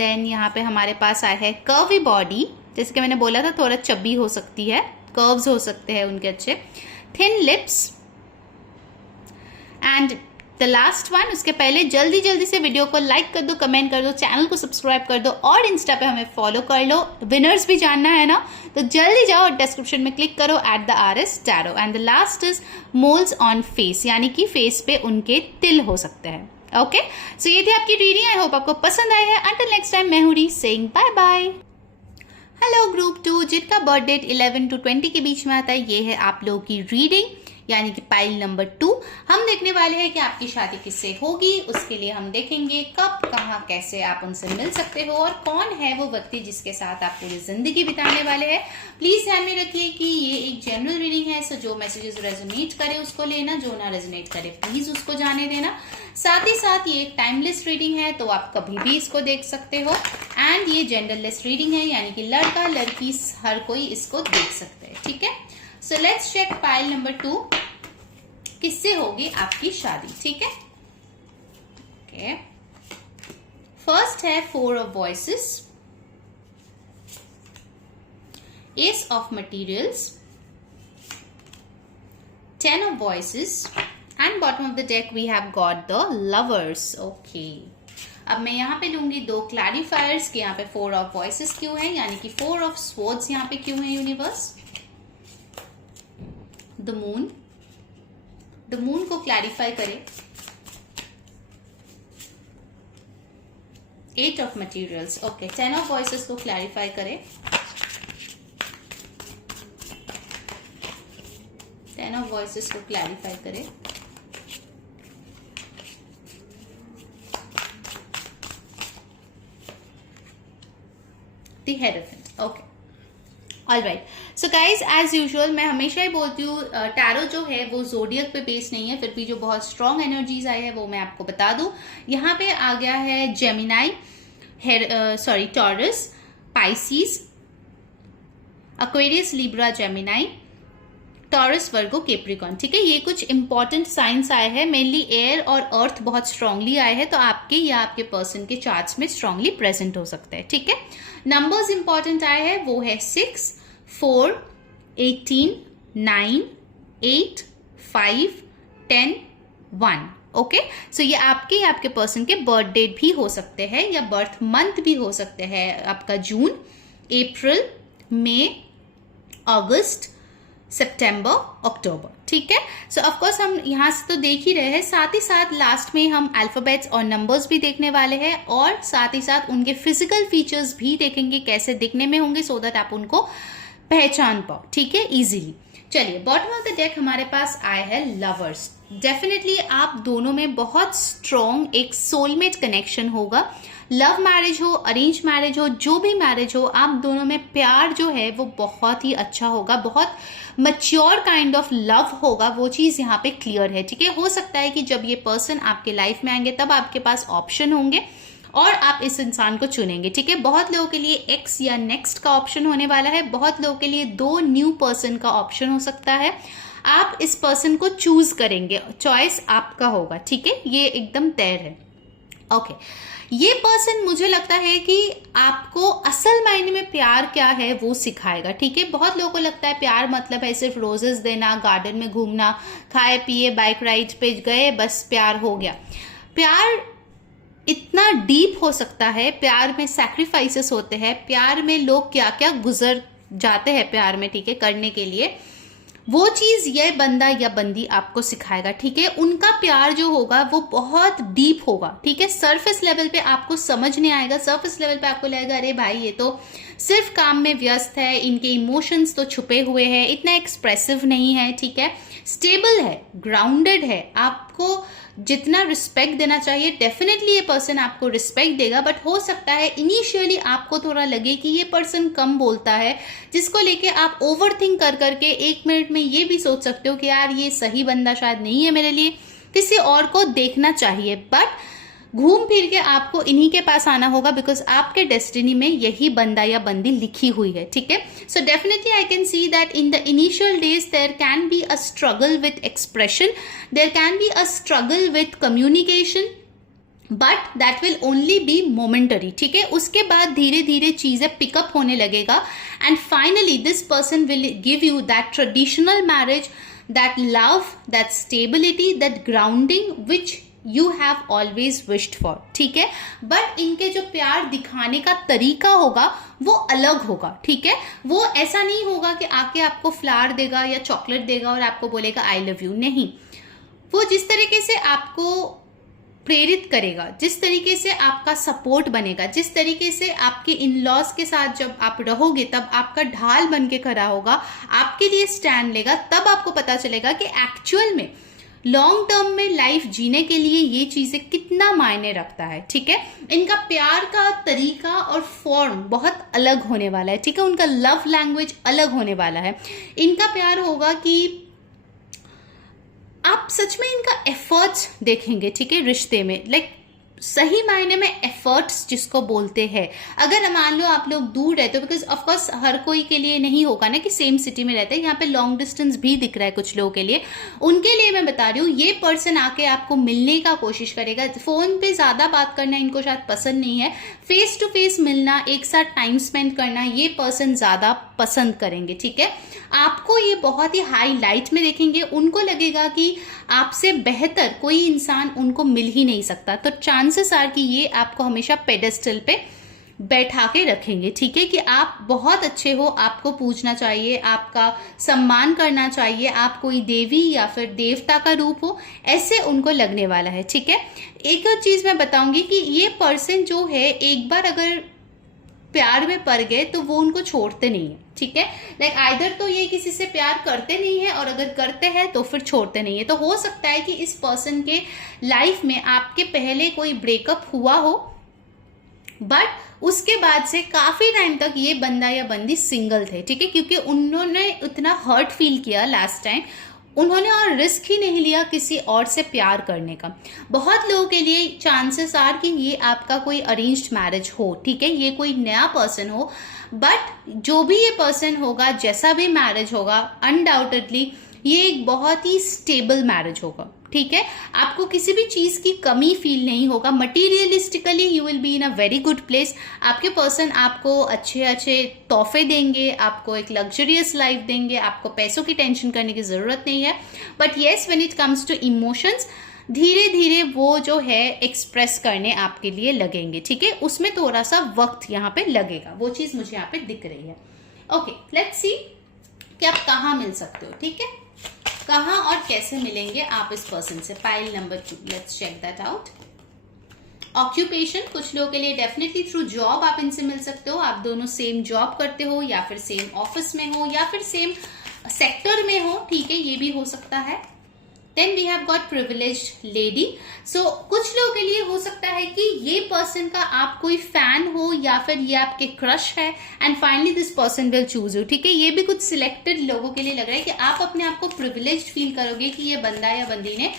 Then यहाँ पे हमारे पास आया है curvy body, जैसे कि मैंने बोला था थोड़ा चब्बी हो सकती है, curves हो सकते हैं उनके अच्छे, thin lips and the last one. उसके पहले जल्दी जल्दी से वीडियो को लाइक कर दो, कमेंट कर दो, चैनल को सब्सक्राइब कर दो और इंस्टा पे हमें फॉलो कर लो। विनर्स भी जानना है ना, तो जल्दी जाओ डिस्क्रिप्शन में क्लिक करो @RS Tarot। And the last is moles on face, यानी कि फेस पे उनके तिल हो सकते हैं। ओके, सो ये थी आपकी रीडिंग। आई होप आपको पसंद आई है। अंटिल नेक्स्ट टाइम, मैं हूँ re saying bye bye. Hello group 2, जिनका बर्थ डेट 11 to 20 के बीच में आता है, ये है आप लोगों की रीडिंग, यानी कि पाइल नंबर 2। हम देखने वाले हैं कि आपकी शादी किससे होगी। उसके लिए हम देखेंगे कब, कहाँ, कैसे आप उनसे मिल सकते हो और कौन है वो व्यक्ति जिसके साथ आप पूरी जिंदगी बिताने वाले हैं। प्लीज ध्यान में रखिए कि ये एक जनरल रीडिंग है, सो जो मैसेजेस रेजोनेट करे उसको लेना, जो ना रेजोनेट करे प्लीज उसको जाने देना। साथ ही साथ ये एक टाइमलेस रीडिंग है, तो आप कभी भी इसको देख सकते हो। एंड ये जेंडरलेस रीडिंग है, यानी कि लड़का लड़की हर कोई इसको देख सकते हैं। ठीक है, so let's check pile number 2, किससे होगी आपकी शादी। ठीक है, ओके। फर्स्ट है 4 of Voices, Ace of Materials, 10 of Voices, and bottom of the deck we have got the Lovers. Okay, अब मैं यहाँ पे लूंगी 2 क्लैरिफायर्स कि यहाँ पे 4 of Voices क्यों है, यानी कि 4 of Swords यहाँ पे क्यों है यूनिवर्स। द मून को क्लैरिफाई करें। 8 of Materials, okay. 10 of Voices को क्लैरिफाई करें। 10 of Voices को क्लैरिफाई करें। The hierophant, okay. Alright, so guys as usual मैं हमेशा ही बोलती हूँ टैरो जो है वो जोडियक पे बेस्ड नहीं है, फिर भी जो बहुत स्ट्रॉन्ग एनर्जीज आई है वो मैं आपको बता दूं। यहाँ पे आ गया है Gemini, Taurus, Pisces, Aquarius, Libra, Gemini, Taurus, Virgo, Capricorn. ठीक है, ये कुछ इंपॉर्टेंट साइंस आए हैं, मेनली एयर और अर्थ बहुत स्ट्रांगली आए हैं, तो आपके या आपके पर्सन के चार्ट्स में स्ट्रांगली प्रेजेंट हो सकते हैं। ठीक है, नंबर्स इंपॉर्टेंट आए हैं, वो है 6, 4, 18, 9, 8, 5, 10, 1। ओके, सो ये आपके या आपके पर्सन के बर्थ डेट भी हो सकते हैं या बर्थ मंथ भी हो सकते हैं। आपका जून, अप्रैल, मई, अगस्त, सितंबर, अक्टूबर। ठीक है, सो ऑफकोर्स हम यहाँ से तो देख ही रहे हैं, साथ ही साथ लास्ट में हम अल्फाबेट्स और नंबर्स भी देखने वाले हैं और साथ ही साथ उनके फिजिकल फीचर्स भी देखेंगे, कैसे दिखने में होंगे, सो दैट आप उनको पहचान पाओ। ठीक है, इजीली। चलिए, बॉटम ऑफ द डेक हमारे पास आए हैं लवर्स। डेफिनेटली आप दोनों में बहुत स्ट्रॉन्ग एक सोलमेट कनेक्शन होगा। लव मैरिज हो, अरेंज मैरिज हो, जो भी मैरिज हो, आप दोनों में प्यार जो है वो बहुत ही अच्छा होगा, बहुत मैच्योर काइंड ऑफ लव होगा, वो चीज़ यहाँ पे क्लियर है। ठीक है, हो सकता है कि जब ये पर्सन आपके लाइफ में आएंगे तब आपके पास ऑप्शन होंगे और आप इस इंसान को चुनेंगे। ठीक है, बहुत लोगों के लिए एक्स या नेक्स्ट का ऑप्शन होने वाला है, बहुत लोगों के लिए 2 न्यू पर्सन का ऑप्शन हो सकता है। आप इस पर्सन को चूज करेंगे, चॉइस आपका होगा। ठीक है, ये एकदम तय है। ओके, ये पर्सन मुझे लगता है कि आपको असल मायने में प्यार क्या है वो सिखाएगा। ठीक है, बहुत लोगों को लगता है प्यार मतलब है सिर्फ रोजेस देना, गार्डन में घूमना, खाए पिए, बाइक राइड पे गए, बस प्यार हो गया। प्यार इतना डीप हो सकता है, प्यार में सैक्रिफाइसेस होते हैं, प्यार में लोग क्या क्या गुजर जाते हैं प्यार में, ठीक है, करने के लिए। वो चीज ये बंदा या बंदी आपको सिखाएगा। ठीक है, उनका प्यार जो होगा वो बहुत डीप होगा। ठीक है, सरफेस लेवल पे आपको समझ नहीं आएगा, सरफेस लेवल पे आपको लगेगा अरे भाई ये तो सिर्फ काम में व्यस्त है, इनके इमोशंस तो छुपे हुए हैं, इतना एक्सप्रेसिव नहीं है। ठीक है, स्टेबल है, ग्राउंडेड है, आपको जितना रिस्पेक्ट देना चाहिए डेफिनेटली ये पर्सन आपको रिस्पेक्ट देगा। बट हो सकता है इनिशियली आपको थोड़ा लगे कि ये पर्सन कम बोलता है, जिसको लेके आप ओवर थिंक कर करके 1 मिनट में ये भी सोच सकते हो कि यार ये सही बंदा शायद नहीं है मेरे लिए, किसी और को देखना चाहिए। बट घूम फिर के आपको इन्हीं के पास आना होगा, बिकॉज आपके डेस्टिनी में यही बंदा या बंदी लिखी हुई है। ठीक है, so definitely I can see that in the initial days there can be a struggle with expression, there can be a struggle with communication, but that will only be momentary. ठीक है, उसके बाद धीरे धीरे चीजें पिकअप होने लगेगा and finally this person will give you that traditional marriage, that love, that stability, that grounding which you have always wished for, ठीक है। बट इनके जो प्यार दिखाने का तरीका होगा वो अलग होगा, ठीक है। वो ऐसा नहीं होगा कि आके आपको फ्लावर देगा या चॉकलेट देगा और आपको बोलेगा आई लव यू, नहीं। वो जिस तरीके से आपको प्रेरित करेगा, जिस तरीके से आपका सपोर्ट बनेगा, जिस तरीके से आपके इन लॉज के साथ जब आप रहोगे तब आपका ढाल बन के खड़ा होगा, आपके लिए स्टैंड लेगा, तब आपको पता चलेगा कि एक्चुअल में लॉन्ग टर्म में लाइफ जीने के लिए ये चीजें कितना मायने रखता है, ठीक है। इनका प्यार का तरीका और फॉर्म बहुत अलग होने वाला है, ठीक है। उनका लव लैंग्वेज अलग होने वाला है। इनका प्यार होगा कि आप सच में इनका एफर्ट्स देखेंगे, ठीक है, रिश्ते में, लाइक सही मायने में एफर्ट्स जिसको बोलते हैं। अगर मान लो आप लोग दूर रहते हो, बिकॉज ऑफकोर्स हर कोई के लिए नहीं होगा ना कि सेम सिटी में रहते हैं, यहाँ पे लॉन्ग डिस्टेंस भी दिख रहा है कुछ लोगों के लिए, उनके लिए मैं बता रही हूँ ये पर्सन आके आपको मिलने का कोशिश करेगा। फोन पे ज्यादा बात करना इनको शायद पसंद नहीं है, फेस टू फेस मिलना, एक साथ टाइम स्पेंड करना ये पर्सन ज्यादा पसंद करेंगे, ठीक है। आपको ये बहुत ही हाई लाइट में देखेंगे, उनको लगेगा कि आपसे बेहतर कोई इंसान उनको मिल ही नहीं सकता, तो चांसेस आर कि ये आपको हमेशा पेडेस्टल पे बैठा के रखेंगे, ठीक है, कि आप बहुत अच्छे हो, आपको पूछना चाहिए, आपका सम्मान करना चाहिए, आप कोई देवी या फिर देवता का रूप हो, ऐसे उनको लगने वाला है, ठीक है। एक और चीज मैं बताऊंगी कि ये पर्सन जो है एक बार अगर प्यार में पड़ गए तो वो उनको छोड़ते नहीं है, ठीक है। लाइक आइदर तो ये किसी से प्यार करते नहीं है और अगर करते हैं तो फिर छोड़ते नहीं है। तो हो सकता है कि इस पर्सन के लाइफ में आपके पहले कोई ब्रेकअप हुआ हो, बट उसके बाद से काफी टाइम तक ये बंदा या बंदी सिंगल थे, ठीक है, क्योंकि उन्होंने उतना हर्ट फील किया लास्ट टाइम, उन्होंने और रिस्क ही नहीं लिया किसी और से प्यार करने का। बहुत लोगों के लिए चांसेस आर कि ये आपका कोई अरेंज्ड मैरिज हो, ठीक है, ये कोई नया पर्सन हो, बट जो भी ये पर्सन होगा, जैसा भी मैरिज होगा, अनडाउटेडली ये एक बहुत ही स्टेबल मैरिज होगा, ठीक है। आपको किसी भी चीज की कमी फील नहीं होगा। Materialistically you will be in a very good place. आपके पर्सन आपको अच्छे अच्छे तोहफे देंगे, आपको एक लग्जरियस लाइफ देंगे, आपको पैसों की टेंशन करने की जरूरत नहीं है। But yes, when it comes to emotions, धीरे धीरे वो जो है एक्सप्रेस करने आपके लिए लगेंगे, ठीक है। उसमें थोड़ा सा वक्त यहाँ पे लगेगा, वो चीज मुझे यहाँ पे दिख रही है। ओके, लेट्स सी कि आप कहाँ मिल सकते हो, ठीक है, कहाँ और कैसे मिलेंगे आप इस पर्सन से। Pile number 2, let's check that out. Occupation, कुछ लोगों के लिए डेफिनेटली थ्रू जॉब आप इनसे मिल सकते हो। आप दोनों सेम जॉब करते हो या फिर सेम ऑफिस में हो या फिर सेम सेक्टर में हो, ठीक है, ये भी हो सकता है। Then we have got privileged lady. So कुछ लोगों के लिए हो सकता है कि ये पर्सन का आप कोई फैन हो या फिर ये आपके क्रश है and finally this person will choose you, ठीक है। ये भी कुछ सिलेक्टेड लोगों के लिए लग रहा है कि आप अपने आप को प्रिविलेज्ड फील करोगे कि ये बंदा या बंदी ने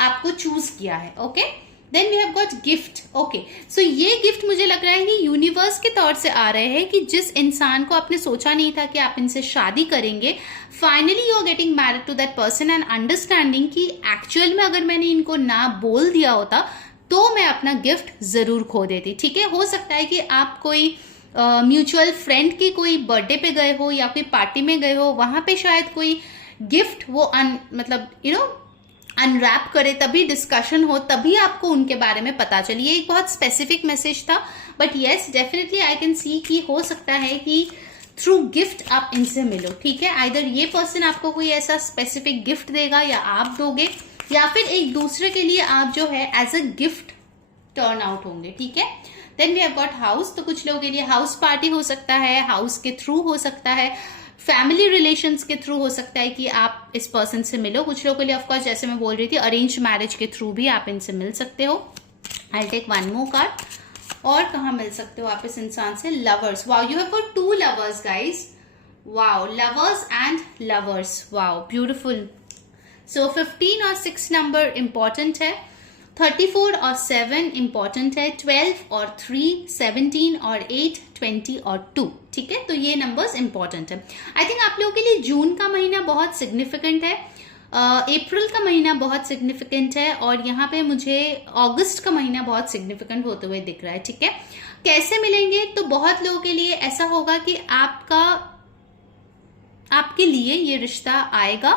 आपको चूज किया है। Okay, then we have got gift. Okay, so ये गिफ्ट मुझे लग रहा है कि यूनिवर्स के तौर से आ रहे हैं कि जिस इंसान को आपने सोचा नहीं था कि आप इनसे शादी करेंगे, finally you are getting married to that person and understanding कि एक्चुअल में अगर मैंने इनको ना बोल दिया होता तो मैं अपना गिफ्ट जरूर खो देती, ठीक है। हो सकता है कि आप कोई म्यूचुअल फ्रेंड की कोई बर्थडे पे गए हो या कोई पार्टी में गए हो, वहां पे शायद कोई गिफ्ट वो मतलब अनरैप करे, तभी डिस्कशन हो, तभी आपको उनके बारे में पता चले। ये एक बहुत स्पेसिफिक मैसेज था, but yes definitely I can सी कि हो सकता है कि थ्रू गिफ्ट आप इनसे मिलो, ठीक है। आइदर ये पर्सन आपको कोई ऐसा स्पेसिफिक गिफ्ट देगा या आप दोगे, या फिर एक दूसरे के लिए आप जो है as a gift turn out होंगे, ठीक है। Then we have got house. तो कुछ लोगों के लिए हाउस पार्टी हो सकता है, हाउस के थ्रू हो सकता है, फैमिली रिलेशंस के थ्रू हो सकता है कि आप इस पर्सन से मिलो। कुछ लोगों के लिए ऑफकोर्स जैसे मैं बोल रही थी अरेंज मैरिज के थ्रू भी आप इनसे मिल सकते हो। I take one more card. और कहाँ मिल सकते हो आप इस इंसान से? Lovers. Wow, you have got 2 lovers guys. Wow, lovers and lovers, wow beautiful. So 15 और 6 नंबर इंपॉर्टेंट है, 34 और 7 इंपॉर्टेंट है, 12 और 3, 17 और 8, 20 और 2, ठीक है। तो ये नंबर्स इंपॉर्टेंट है। आई थिंक आप लोगों के लिए जून का महीना बहुत सिग्निफिकेंट है, अप्रैल का महीना बहुत सिग्निफिकेंट है, और यहाँ पे मुझे अगस्त का महीना बहुत सिग्निफिकेंट होते हुए दिख रहा है, ठीक है। कैसे मिलेंगे? तो बहुत लोगों के लिए ऐसा होगा कि आपके लिए ये रिश्ता आएगा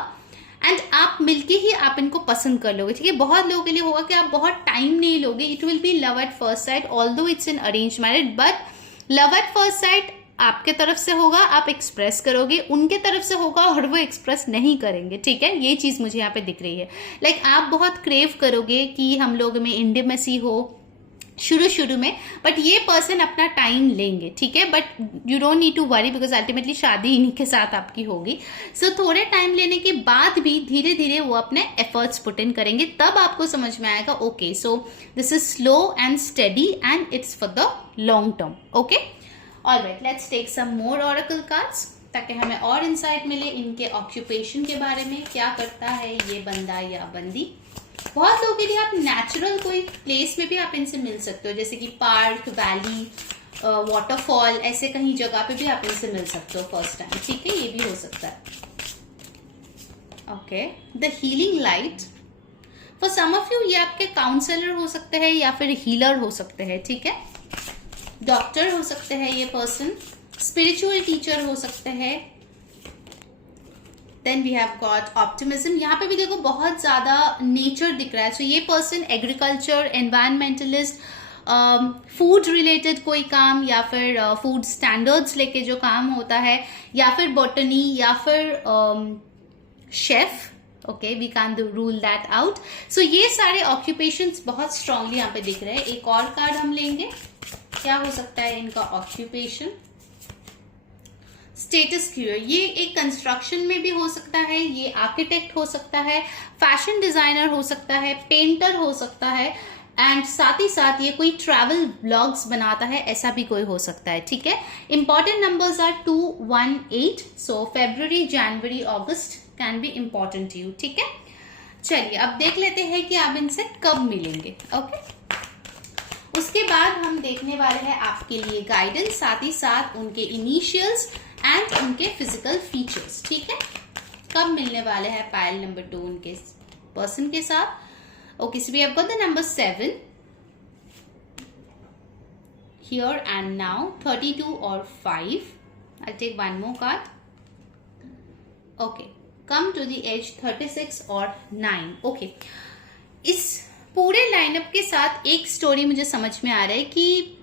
एंड आप मिलके ही आप इनको पसंद कर लोगे, ठीक है। बहुत लोगों के लिए होगा कि आप बहुत टाइम नहीं लोगे, it will be love at first sight, although it's in arrange marriage, but love at first sight आपके तरफ से होगा, आप एक्सप्रेस करोगे, उनके तरफ से होगा और वो एक्सप्रेस नहीं करेंगे, ठीक है। ये चीज मुझे यहाँ पे दिख रही है। लाइक आप बहुत क्रेव करोगे कि हम लोग में इंटीमेसी हो शुरू में, बट ये पर्सन अपना टाइम लेंगे, ठीक है। But you don't need to worry because ultimately शादी इन्हीं के साथ आपकी होगी। सो थोड़े टाइम लेने के बाद भी धीरे धीरे वो अपने एफर्ट्स पुट इन करेंगे, तब आपको समझ में आएगा okay so this is slow and steady and it's for the long term. Okay, alright, let's take some more oracle cards ताकि हमें और इंसाइट मिले इनके ऑक्यूपेशन के बारे में, क्या करता है ये बंदा या बंदी। बहुत लोगों के लिए आप नेचुरल कोई प्लेस में भी आप इनसे मिल सकते हो, जैसे कि पार्क, वैली, वाटरफॉल, ऐसे कहीं जगह पे भी आप इनसे मिल सकते हो फर्स्ट टाइम, ठीक है। ये भी हो सकता है। Okay, the healing light, for some of you ये आपके काउंसलर हो सकते हैं या फिर हीलर हो सकते हैं, ठीक है। डॉक्टर हो सकते हैं ये पर्सन, स्पिरिचुअल टीचर हो सकते हैं। Then we have got optimism, यहाँ पे भी देखो बहुत ज्यादा नेचर दिख रहा है। सो ये person agriculture, environmentalist, food related कोई काम या फिर फूड स्टैंडर्ड्स लेके जो काम होता है, या फिर बॉटनी या फिर chef. Okay, we can rule that out. So ये सारे ऑक्यूपेशंस बहुत स्ट्रांगली यहाँ पे दिख रहे हैं। एक और कार्ड हम लेंगे, क्या हो सकता है इनका ऑक्यूपेशन। स्टेटस क्यूरियर, ये एक कंस्ट्रक्शन में भी हो सकता है, ये आर्किटेक्ट हो सकता है, फैशन डिजाइनर हो सकता है, पेंटर हो सकता है, एंड साथ ही साथ ये कोई ट्रैवल ब्लॉग्स बनाता है, ऐसा भी कोई हो सकता है, ठीक है। Important numbers are 2, 1, 8, so February, January, August can be important to you, ठीक है। चलिए अब देख लेते हैं कि आप इनसे कब मिलेंगे। ओके, उसके बाद हम देखने वाले हैं आपके लिए गाइडेंस, साथ ही साथ उनके इनिशियल्स एंड उनके फिजिकल फीचर्स, ठीक है। कब मिलने वाले हैं पायल नंबर 2 उनके पर्सन के साथ। Okay, so we have got the number 7 here and now, 32 और 5। I take one more card. Okay, come to the age 36 और 9। ओके, इस पूरे लाइनअप के साथ एक स्टोरी मुझे समझ में आ रहा है कि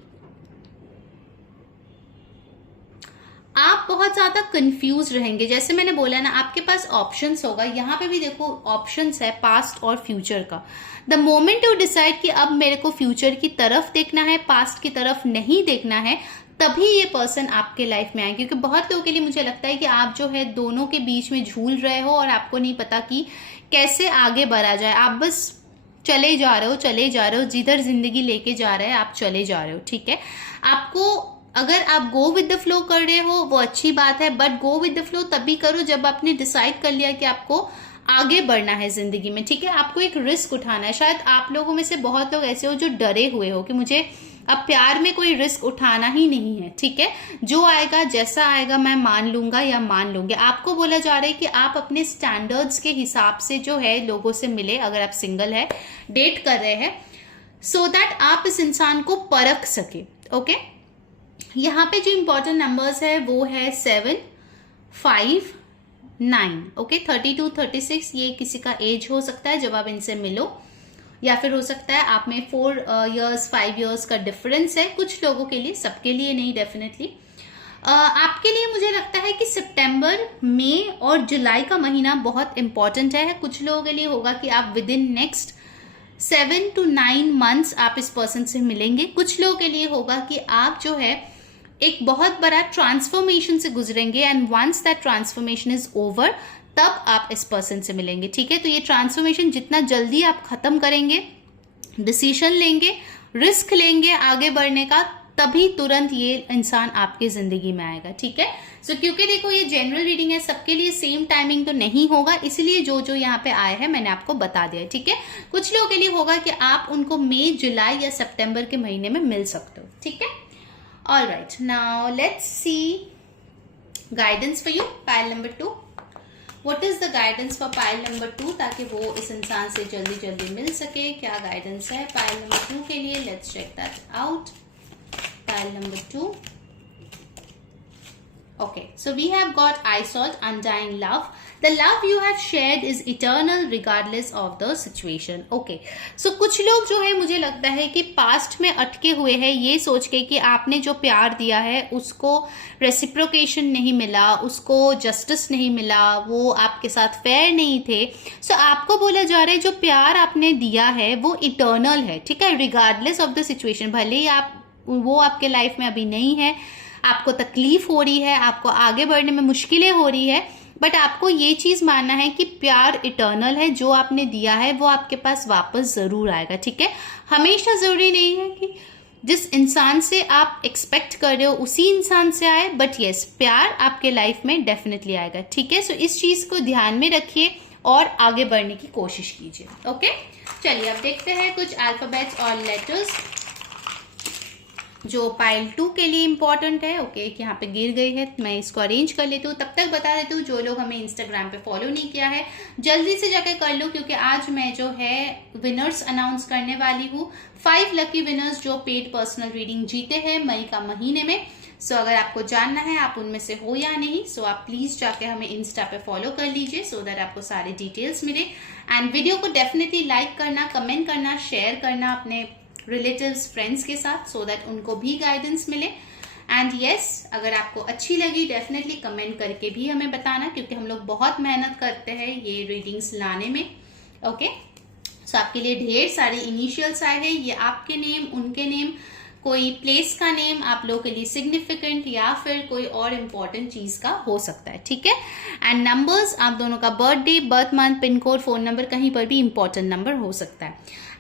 आप बहुत ज्यादा कंफ्यूज रहेंगे। जैसे मैंने बोला ना, आपके पास ऑप्शंस होगा, यहाँ पे भी देखो ऑप्शंस है पास्ट और फ्यूचर का। द मोमेंट यू डिसाइड कि अब मेरे को फ्यूचर की तरफ देखना है, पास्ट की तरफ नहीं देखना है, तभी ये पर्सन आपके लाइफ में आए। क्योंकि बहुत लोगों के लिए मुझे लगता है कि आप जो है दोनों के बीच में झूल रहे हो और आपको नहीं पता कि कैसे आगे बढ़ा जाए। आप बस चले जा रहे हो, जिधर जिंदगी लेके जा रहे हैं आप चले जा रहे हो, ठीक है। आपको अगर आप गो विद द फ्लो कर रहे हो वो अच्छी बात है, but go with the flow तभी करो जब आपने डिसाइड कर लिया कि आपको आगे बढ़ना है जिंदगी में, ठीक है। आपको एक रिस्क उठाना है। शायद आप लोगों में से बहुत लोग ऐसे हो जो डरे हुए हो कि मुझे अब प्यार में कोई रिस्क उठाना ही नहीं है, ठीक है। जो आएगा जैसा आएगा मैं मान लूंगा या मान लूंगी। आपको बोला जा रहा है कि आप अपने स्टैंडर्ड्स के हिसाब से जो है लोगों से मिले, अगर आप सिंगल है, डेट कर रहे हैं, सो दैट आप इस इंसान को परख सके। ओके, यहाँ पे जो इंपॉर्टेंट नंबर्स है वो है 7, 5, 9। ओके, 32, 36 ये किसी का एज हो सकता है जब आप इनसे मिलो, या फिर हो सकता है आप में 4 इयर्स 5 इयर्स का डिफरेंस है कुछ लोगों के लिए, सबके लिए नहीं डेफिनेटली। आपके लिए मुझे लगता है कि सितंबर, मई और जुलाई का महीना बहुत इंपॉर्टेंट है। कुछ लोगों के लिए होगा कि आप with in next 7 to 9 months आप इस पर्सन से मिलेंगे। कुछ लोगों के लिए होगा कि आप जो है एक बहुत बड़ा ट्रांसफॉर्मेशन से गुजरेंगे, and once that transformation is over तब आप इस पर्सन से मिलेंगे, ठीक है। तो ये ट्रांसफॉर्मेशन जितना जल्दी आप खत्म करेंगे, डिसीजन लेंगे, रिस्क लेंगे आगे बढ़ने का, तभी तुरंत ये इंसान आपकी जिंदगी में आएगा, ठीक है। सो क्योंकि देखो ये जनरल रीडिंग है, सबके लिए सेम टाइमिंग तो नहीं होगा, इसलिए जो जो यहाँ पे आए हैं मैंने आपको बता दिया, ठीक है। कुछ लोगों के लिए होगा कि आप उनको मई, जुलाई या सितंबर के महीने में मिल सकते हो, ठीक है। All right, now let's see guidance for you pile number 2। What is the guidance for pile number 2, ताकि वो इस इंसान से जल्दी जल्दी मिल सके। क्या गाइडेंस है पाइल नंबर 2 के लिए? Let's check that out. Pile number 2. Okay, so we have got I Salt, Undying Love. The love you have shared is eternal regardless of the situation. Okay, so कुछ लोग जो है मुझे लगता है कि पास्ट में अटके हुए हैं ये सोच के कि आपने जो प्यार दिया है उसको रेसिप्रोकेशन नहीं मिला, उसको जस्टिस नहीं मिला, वो आपके साथ फेयर नहीं थे। सो आपको बोला जा रहा है जो प्यार आपने दिया है वो इटर्नल है, ठीक है, रिगार्डलेस ऑफ द सिचुएशन। भले ही वो आपके लाइफ में अभी नहीं है, आपको तकलीफ हो रही है, आपको आगे बढ़ने में मुश्किलें हो रही है, बट आपको ये चीज मानना है कि प्यार इटर्नल है, जो आपने दिया है वो आपके पास वापस जरूर आएगा, ठीक है। हमेशा जरूरी नहीं है कि जिस इंसान से आप एक्सपेक्ट कर रहे हो उसी इंसान से आए, बट यस प्यार आपके लाइफ में डेफिनेटली आएगा, ठीक है। सो इस चीज को ध्यान में रखिए और आगे बढ़ने की कोशिश कीजिए। ओके, चलिए अब देखते हैं कुछ अल्फाबेट्स और लेटर्स जो पाइल 2 के लिए इंपॉर्टेंट है। ओके, यहाँ पे गिर गई है, मैं इसको अरेंज कर लेती हूँ। तब तक बता देती हूँ जो लोग हमें इंस्टाग्राम पे फॉलो नहीं किया है जल्दी से जाकर कर लो, क्योंकि आज मैं जो है विनर्स अनाउंस करने वाली हूँ। 5 लकी विनर्स जो पेड पर्सनल रीडिंग जीते हैं मई का महीने में। सो अगर आपको जानना है आप उनमें से हो या नहीं, सो आप प्लीज जाके हमें इंस्टा पे फॉलो कर लीजिए सो दैट आपको सारे डिटेल्स मिले। एंड वीडियो को डेफिनेटली लाइक करना, कमेंट करना, शेयर करना अपने रिलेटिव्स, फ्रेंड्स के साथ, सो दैट उनको भी गाइडेंस मिले। एंड यस, अगर आपको अच्छी लगी डेफिनेटली कमेंट करके भी हमें बताना, क्योंकि हम लोग बहुत मेहनत करते हैं ये रीडिंग्स लाने में। ओके, सो आपके लिए ढेर सारे इनिशियल्स आए हैं, ये आपके नेम, उनके नेम, कोई प्लेस का नेम आप लोगों के लिए सिग्निफिकेंट या फिर कोई और इम्पोर्टेंट चीज का हो सकता है, ठीक है। एंड नंबर्स आप दोनों का birthday, birth month, pin code, phone number कहीं पर भी इंपॉर्टेंट नंबर हो सकता है।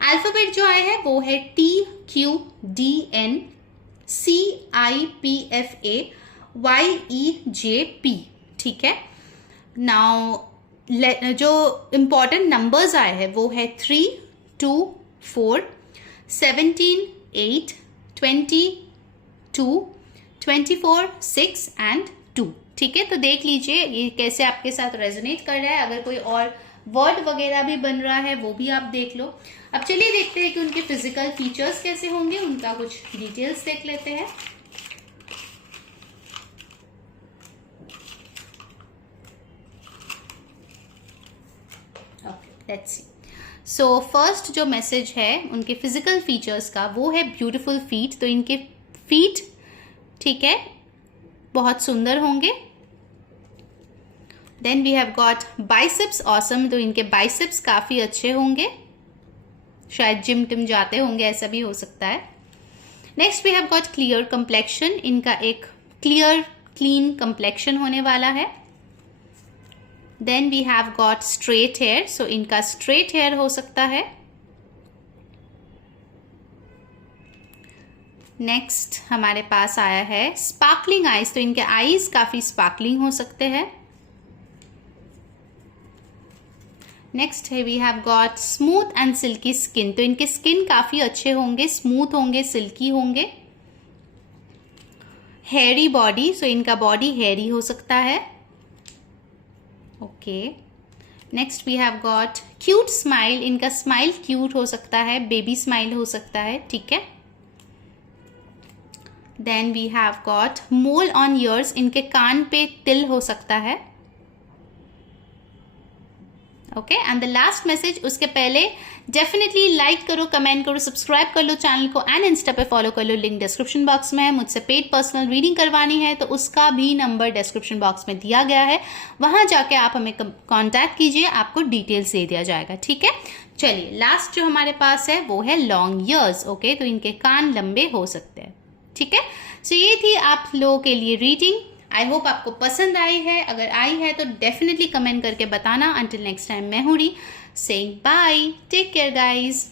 अल्फाबेट जो आए हैं वो है TQDNCIPFAYEJP, ठीक है। नाउ जो इम्पोर्टेंट नंबर्स आए हैं वो है 3, 2, 4, 17, 8, 22, 24, 6 एंड 2, ठीक है। तो देख लीजिए ये कैसे आपके साथ रेजोनेट कर रहा है। अगर कोई और वर्ड वगैरह भी बन रहा है वो भी आप देख लो। अब चलिए देखते हैं कि उनके फिजिकल फीचर्स कैसे होंगे, उनका कुछ डिटेल्स देख लेते हैं। Okay, let's see. So first जो मैसेज है उनके फिजिकल फीचर्स का वो है ब्यूटीफुल फीट। तो इनके फीट, ठीक है, बहुत सुंदर होंगे। Then we have got biceps awesome. तो इनके बाइसेप्स काफी अच्छे होंगे, शायद जिम टिम जाते होंगे, ऐसा भी हो सकता है। Next we have got clear complexion. इनका एक क्लियर क्लीन कंप्लेक्शन होने वाला है। Then we have got straight hair. So इनका स्ट्रेट हेयर हो सकता है। नेक्स्ट हमारे पास आया है स्पार्कलिंग आईज। तो इनके आईज काफी स्पार्कलिंग हो सकते हैं। नेक्स्ट है we have got smooth and silky skin. तो इनके स्किन काफी अच्छे होंगे, स्मूथ होंगे, सिल्की होंगे। Hairy body. सो इनका बॉडी हेयरी हो सकता है। Okay, next we have got cute smile. इनका स्माइल क्यूट हो सकता है, बेबी स्माइल हो सकता है, ठीक है। Then we have got mole on ears. इनके कान पे तिल हो सकता है। Okay, and the last message, उसके पहले डेफिनेटली लाइक करो, कमेंट करो, सब्सक्राइब कर लो चैनल को एंड इंस्टा पे फॉलो कर लो। लिंक डिस्क्रिप्शन बॉक्स में है। मुझसे पेड पर्सनल रीडिंग करवानी है तो उसका भी नंबर डिस्क्रिप्शन बॉक्स में दिया गया है, वहां जाके आप हमें कांटेक्ट कीजिए, आपको डिटेल्स दे दिया जाएगा, ठीक है। चलिए लास्ट जो हमारे पास है वो है लॉन्ग ईयर्स। ओके, तो इनके कान लंबे हो सकते हैं, ठीक है। सो ये थी आप लोगों के लिए रीडिंग। आई होप आपको पसंद आई है। अगर आई है तो डेफिनेटली कमेंट करके बताना। अंटिल नेक्स्ट टाइम, मैं हूँ re saying bye, take care guys.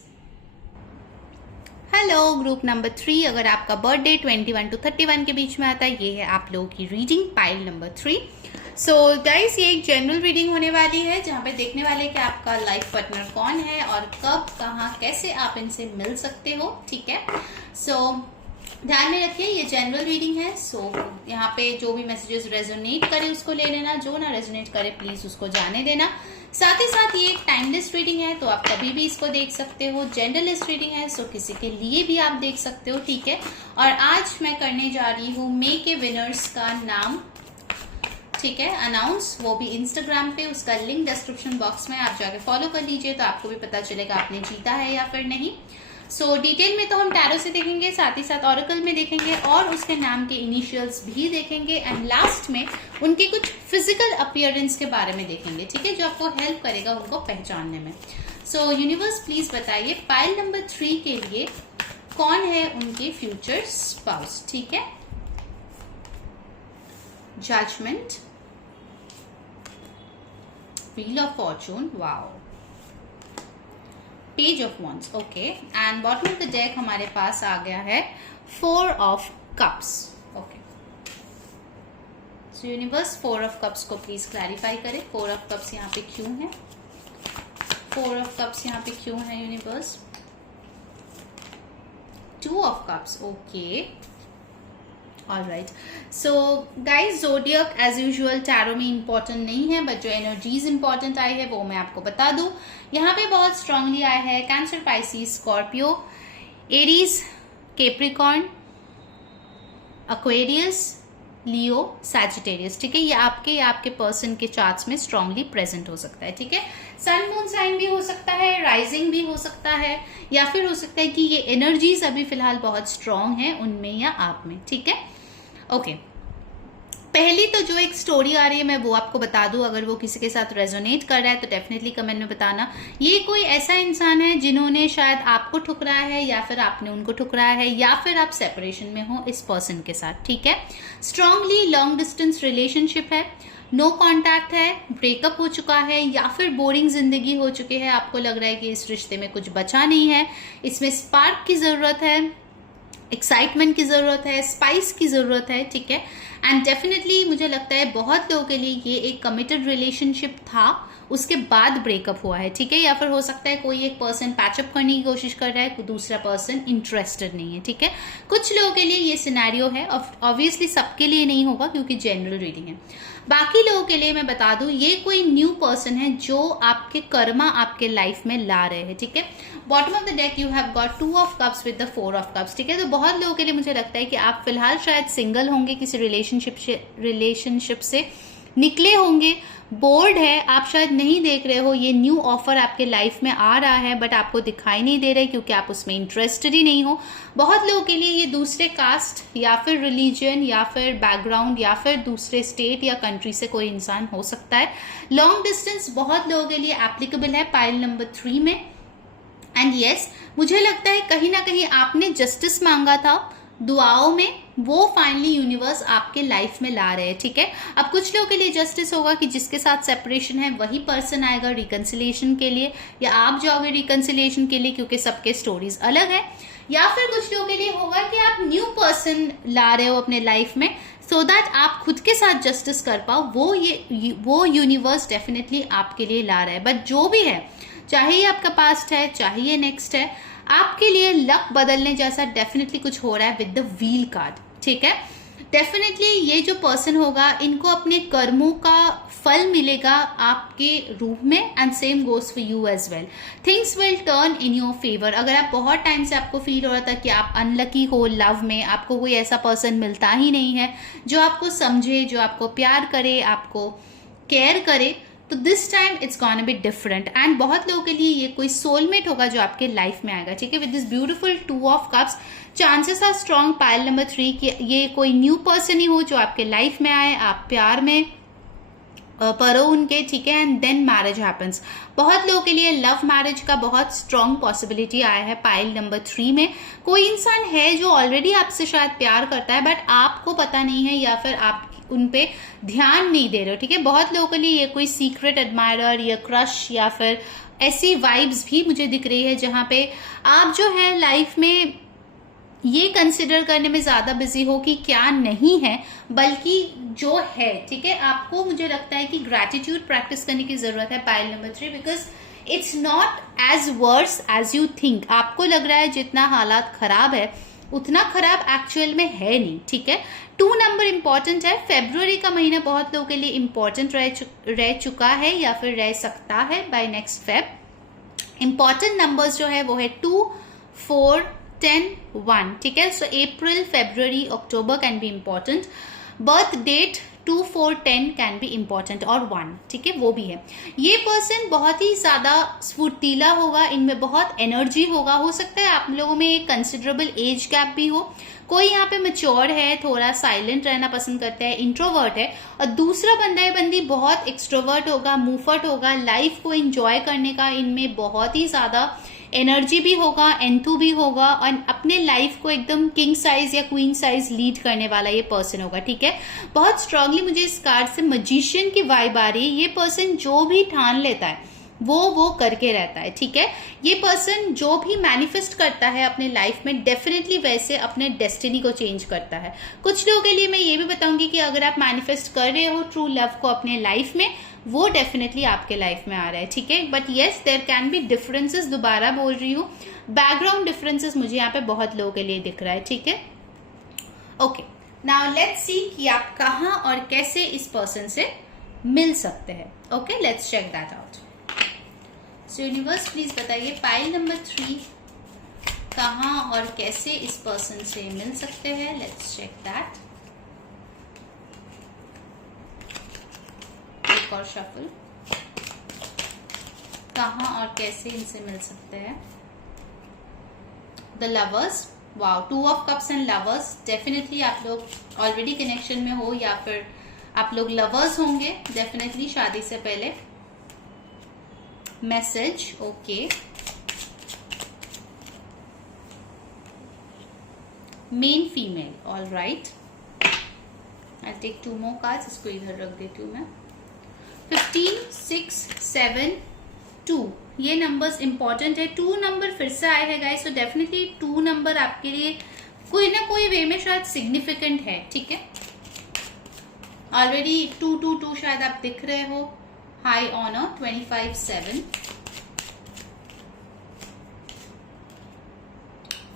Hello group number 3, अगर आपका बर्थडे 21 to 31 के बीच में आता है, ये है आप लोगों की reading pile number 3। So guys ये एक जनरल रीडिंग होने वाली है जहाँ पे देखने वाले कि आपका लाइफ पार्टनर कौन है और कब, कहाँ, कैसे आप इनसे मिल सकते हो, ठीक है। सो ध्यान में रखिए ये जनरल रीडिंग है। सो यहाँ पे जो भी मैसेजेस रेजोनेट करे उसको ले लेना, जो ना रेजोनेट करे प्लीज उसको जाने देना। साथ ही साथ ये एक टाइमलेस रीडिंग है तो आप कभी भी इसको देख सकते हो। जेंडरलेस रीडिंग है, सो किसी के लिए भी आप देख सकते हो, ठीक है। और आज मैं करने जा रही हूँ मई के विनर्स का नाम, ठीक है, अनाउंस, वो भी इंस्टाग्राम पे, उसका लिंक डिस्क्रिप्शन बॉक्स में, आप जाके फॉलो कर लीजिए तो आपको भी पता चलेगा आपने जीता है या फिर नहीं। सो डिटेल में तो हम टैरो से देखेंगे, साथ ही साथ ऑरेकल में देखेंगे और उसके नाम के इनिशियल्स भी देखेंगे, एंड लास्ट में उनके कुछ फिजिकल अपीयरेंस के बारे में देखेंगे, ठीक है, जो आपको हेल्प करेगा उनको पहचानने में। सो यूनिवर्स प्लीज बताइए पाइल नंबर 3 के लिए कौन है उनके फ्यूचर स्पाउस, ठीक है। Judgement, wheel of fortune, wow, page of wands, okay, and bottom of the deck हमारे पास आ गया है 4 of cups, okay. So universe 4 of cups को प्लीज क्लैरिफाई करें, 4 ऑफ कप्स यहाँ पे क्यों है, 4 ऑफ कप्स यहाँ पे क्यों है universe, 2 of cups, okay, alright. So guys zodiac as usual tarot में इंपॉर्टेंट नहीं है, बट जो एनर्जीज इंपॉर्टेंट आई है वो मैं आपको बता दूं। यहाँ पे बहुत स्ट्रांगली आया है Cancer, Pisces, Scorpio, Aries, Capricorn, Aquarius, Leo, Sagittarius, ठीक है। ये आपके पर्सन के चार्ट्स में स्ट्रांगली प्रेजेंट हो सकता है, ठीक है। सन मून साइन भी हो सकता है, राइजिंग भी हो सकता है, या फिर हो सकता है कि ये एनर्जीज अभी फिलहाल बहुत स्ट्रांग है उनमें या आप में, ठीक है, ओके। पहली तो जो एक स्टोरी आ रही है मैं वो आपको बता दूं, अगर वो किसी के साथ रेजोनेट कर रहा है तो डेफिनेटली कमेंट में बताना। ये कोई ऐसा इंसान है जिन्होंने शायद आपको ठुकराया है या फिर आपने उनको ठुकराया है, या फिर आप सेपरेशन में हो इस पर्सन के साथ, ठीक है। स्ट्रांगली लॉन्ग डिस्टेंस रिलेशनशिप है, नो कॉन्टैक्ट है, ब्रेकअप हो चुका है, या फिर बोरिंग जिंदगी हो चुकी है, आपको लग रहा है कि इस रिश्ते में कुछ बचा नहीं है, इसमें स्पार्क की जरूरत है, एक्साइटमेंट की जरूरत है, स्पाइस की जरूरत है, ठीक है। एंड डेफिनेटली मुझे लगता है बहुत लोगों के लिए ये एक कमिटेड रिलेशनशिप था, उसके बाद ब्रेकअप हुआ है, ठीक है, या फिर हो सकता है कोई एक पर्सन पैचअप करने की कोशिश कर रहा है, दूसरा पर्सन इंटरेस्टेड नहीं है, ठीक है। कुछ लोगों के लिए ये सिनेरियो है, ऑब्वियसली सबके लिए नहीं होगा क्योंकि जनरल रीडिंग है। बाकी लोगों के लिए मैं बता दूं ये कोई न्यू पर्सन है जो आपके कर्मा आपके लाइफ में ला रहे हैं, ठीक है। Bottom of the deck you have got 2 of cups with the 4 of cups, ठीक है। तो बहुत लोगों के लिए मुझे लगता है कि आप फिलहाल शायद सिंगल होंगे, किसी रिलेशनशिप से निकले होंगे, बोर्ड है, आप शायद नहीं देख रहे हो ये न्यू ऑफर आपके लाइफ में आ रहा है, बट आपको दिखाई नहीं दे रहा है क्योंकि आप उसमें इंटरेस्टेड ही नहीं हो। बहुत लोगों के लिए ये दूसरे कास्ट या फिर रिलीजन या फिर बैकग्राउंड या फिर दूसरे स्टेट या कंट्री से कोई इंसान हो सकता है। लॉन्ग डिस्टेंस बहुत लोगों के लिए एप्लीकेबल है पाइल नंबर 3 में। एंड यस, मुझे लगता है कहीं ना कहीं आपने जस्टिस मांगा था दुआओं में, वो फाइनली यूनिवर्स आपके लाइफ में ला रहे हैं, ठीक है। अब कुछ लोगों के लिए जस्टिस होगा कि जिसके साथ सेपरेशन है वही पर्सन आएगा रिकंसिलिएशन के लिए, या आप जाओगे रिकंसिलिएशन के लिए क्योंकि सबके स्टोरीज अलग है, या फिर कुछ लोगों के लिए होगा कि आप न्यू पर्सन ला रहे हो अपने लाइफ में सो दैट आप खुद के साथ जस्टिस कर पाओ, वो यूनिवर्स डेफिनेटली आपके लिए ला रहा है। बट जो भी है, चाहे ये आपका पास्ट है चाहे ये नेक्स्ट है, आपके लिए लक बदलने जैसा डेफिनेटली कुछ हो रहा है विद द व्हील कार्ड, ठीक है। डेफिनेटली ये जो पर्सन होगा इनको अपने कर्मों का फल मिलेगा आपके रूप में, and same goes for you as well. Things will turn in your favour. अगर आप बहुत टाइम से आपको फील हो रहा था कि आप अनलकी हो लव में, आपको कोई ऐसा पर्सन मिलता ही नहीं है जो आपको समझे, जो आपको प्यार करे, आपको केयर करे, तो this time it's gonna be different. And बहुत लोगों के लिए ये कोई सोलमेट होगा जो आपके लाइफ में आएगा, ठीक है। With this beautiful 2 of cups, chances are strong pile number 3 कि ये कोई न्यू पर्सन ही हो जो आपके लाइफ में आए, आप प्यार में पढ़ो उनके, ठीक है, एंड देन मैरिज हैपन्स। बहुत लोगों के लिए लव मैरिज का बहुत स्ट्रॉन्ग पॉसिबिलिटी आया है पाइल नंबर 3 में। कोई इंसान है जो ऑलरेडी आपसे शायद प्यार करता है बट आपको पता नहीं है, या फिर आप उन पे ध्यान नहीं दे रहे हो, ठीक है। बहुत लोगों के लिए ये कोई सीक्रेट एडमायरर या क्रश या फिर ऐसी वाइब्स भी मुझे दिख रही है जहां पे आप जो है लाइफ में ये कंसिडर करने में ज्यादा बिजी हो कि क्या नहीं है, बल्कि जो है, ठीक है। आपको मुझे लगता है कि ग्रैटिट्यूड प्रैक्टिस करने की जरूरत है pile number 3, because it's not as worse as you think. आपको लग रहा है जितना हालात खराब है उतना खराब एक्चुअल में है नहीं, ठीक है। 2 नंबर इंपॉर्टेंट है। फेब्रुवरी का महीना बहुत लोगों के लिए इंपॉर्टेंट रह चुका है या फिर रह सकता है by next Feb. Important numbers जो है वो है 2, 4, 10, 1, ठीक है। So April, February, October can be important. Birth date 2-4-10 can be important और 1, ठीक है, वो भी है। ये पर्सन बहुत ही ज़्यादा स्फूर्तिला होगा, इनमें बहुत एनर्जी होगा। हो सकता है आप लोगों में एक कंसिडरेबल एज गैप भी हो। कोई यहाँ पे मैच्योर है, थोड़ा साइलेंट रहना पसंद करता है, इंट्रोवर्ट है, और दूसरा बंदा है बंदी बहुत एक्सट्रोवर्ट होगा, मूवफट होगा, लाइफ को एंजॉय करने का इनमें बहुत ही ज़्यादा एनर्जी भी होगा, एंथू भी होगा, और अपने लाइफ को एकदम किंग साइज या क्वीन साइज लीड करने वाला ये पर्सन होगा, ठीक है। बहुत स्ट्रांगली मुझे इस कार्ड से मैजिशियन की वाइब आ रही है। ये पर्सन जो भी ठान लेता है वो करके रहता है, ठीक है। ये पर्सन जो भी मैनिफेस्ट करता है अपने लाइफ में डेफिनेटली वैसे अपने डेस्टिनी को चेंज करता है। कुछ लोगों के लिए मैं ये भी बताऊंगी कि अगर आप मैनिफेस्ट कर रहे हो ट्रू लव को अपने लाइफ में, वो डेफिनेटली आपके लाइफ में आ रहा है, ठीक है। But yes there can be differences, दोबारा बोल रही हूँ, बैकग्राउंड डिफरेंसेस मुझे यहाँ पे बहुत लोगों के लिए दिख रहा है, ठीक है। ओके, नाउ लेट्स सी कि आप कहाँ और कैसे इस पर्सन से मिल सकते हैं। Okay, let's check that out. So universe please बताइए पाइल नंबर 3 कहाँ और कैसे इस पर्सन से मिल सकते हैं। Let's check that. एक और शफल, कहाँ और कैसे इनसे मिल सकते हैं। The lovers, wow, 2 of cups and lovers. Definitely आप लोग ऑलरेडी कनेक्शन में हो या फिर आप लोग लवर्स होंगे डेफिनेटली शादी से पहले। Message, okay, men female, all right. I take 2 more cards, इसको इधर रख देती हूँ मैं। 15, 6, 7, 2 ये नंबर्स इंपॉर्टेंट है। 2 नंबर फिर से आए हैं गाइस, तो डेफिनेटली 2 नंबर आपके लिए कोई ना कोई वे में शायद सिग्निफिकेंट है, ठीक है। ऑलरेडी 2-2-2 शायद आप दिख रहे हो। High honour 25-7,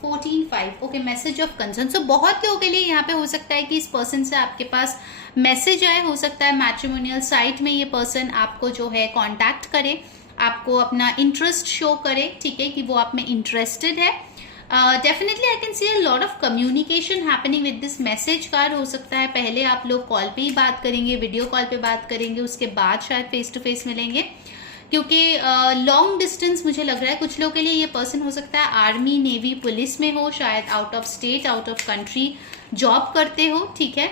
14-5, okay, message of concern. So बहुत लोगों के लिए यहाँ पे हो सकता है कि इस पर्सन से आपके पास मैसेज आए, हो सकता है मैट्रिमोनियल साइट में ये पर्सन आपको जो है कांटेक्ट करे, आपको अपना इंटरेस्ट शो करे, ठीक है, कि वो आप में इंटरेस्टेड है। Definitely I can C a lot of communication happening with this message card. हो सकता है पहले आप लोग कॉल पे ही बात करेंगे, वीडियो कॉल पे बात करेंगे, उसके बाद शायद फेस टू फेस मिलेंगे, क्योंकि लॉन्ग डिस्टेंस मुझे लग रहा है कुछ लोगों के लिए ये पर्सन हो सकता है आर्मी, नेवी, पुलिस में हो, शायद out of state, out of country job करते हो, ठीक है।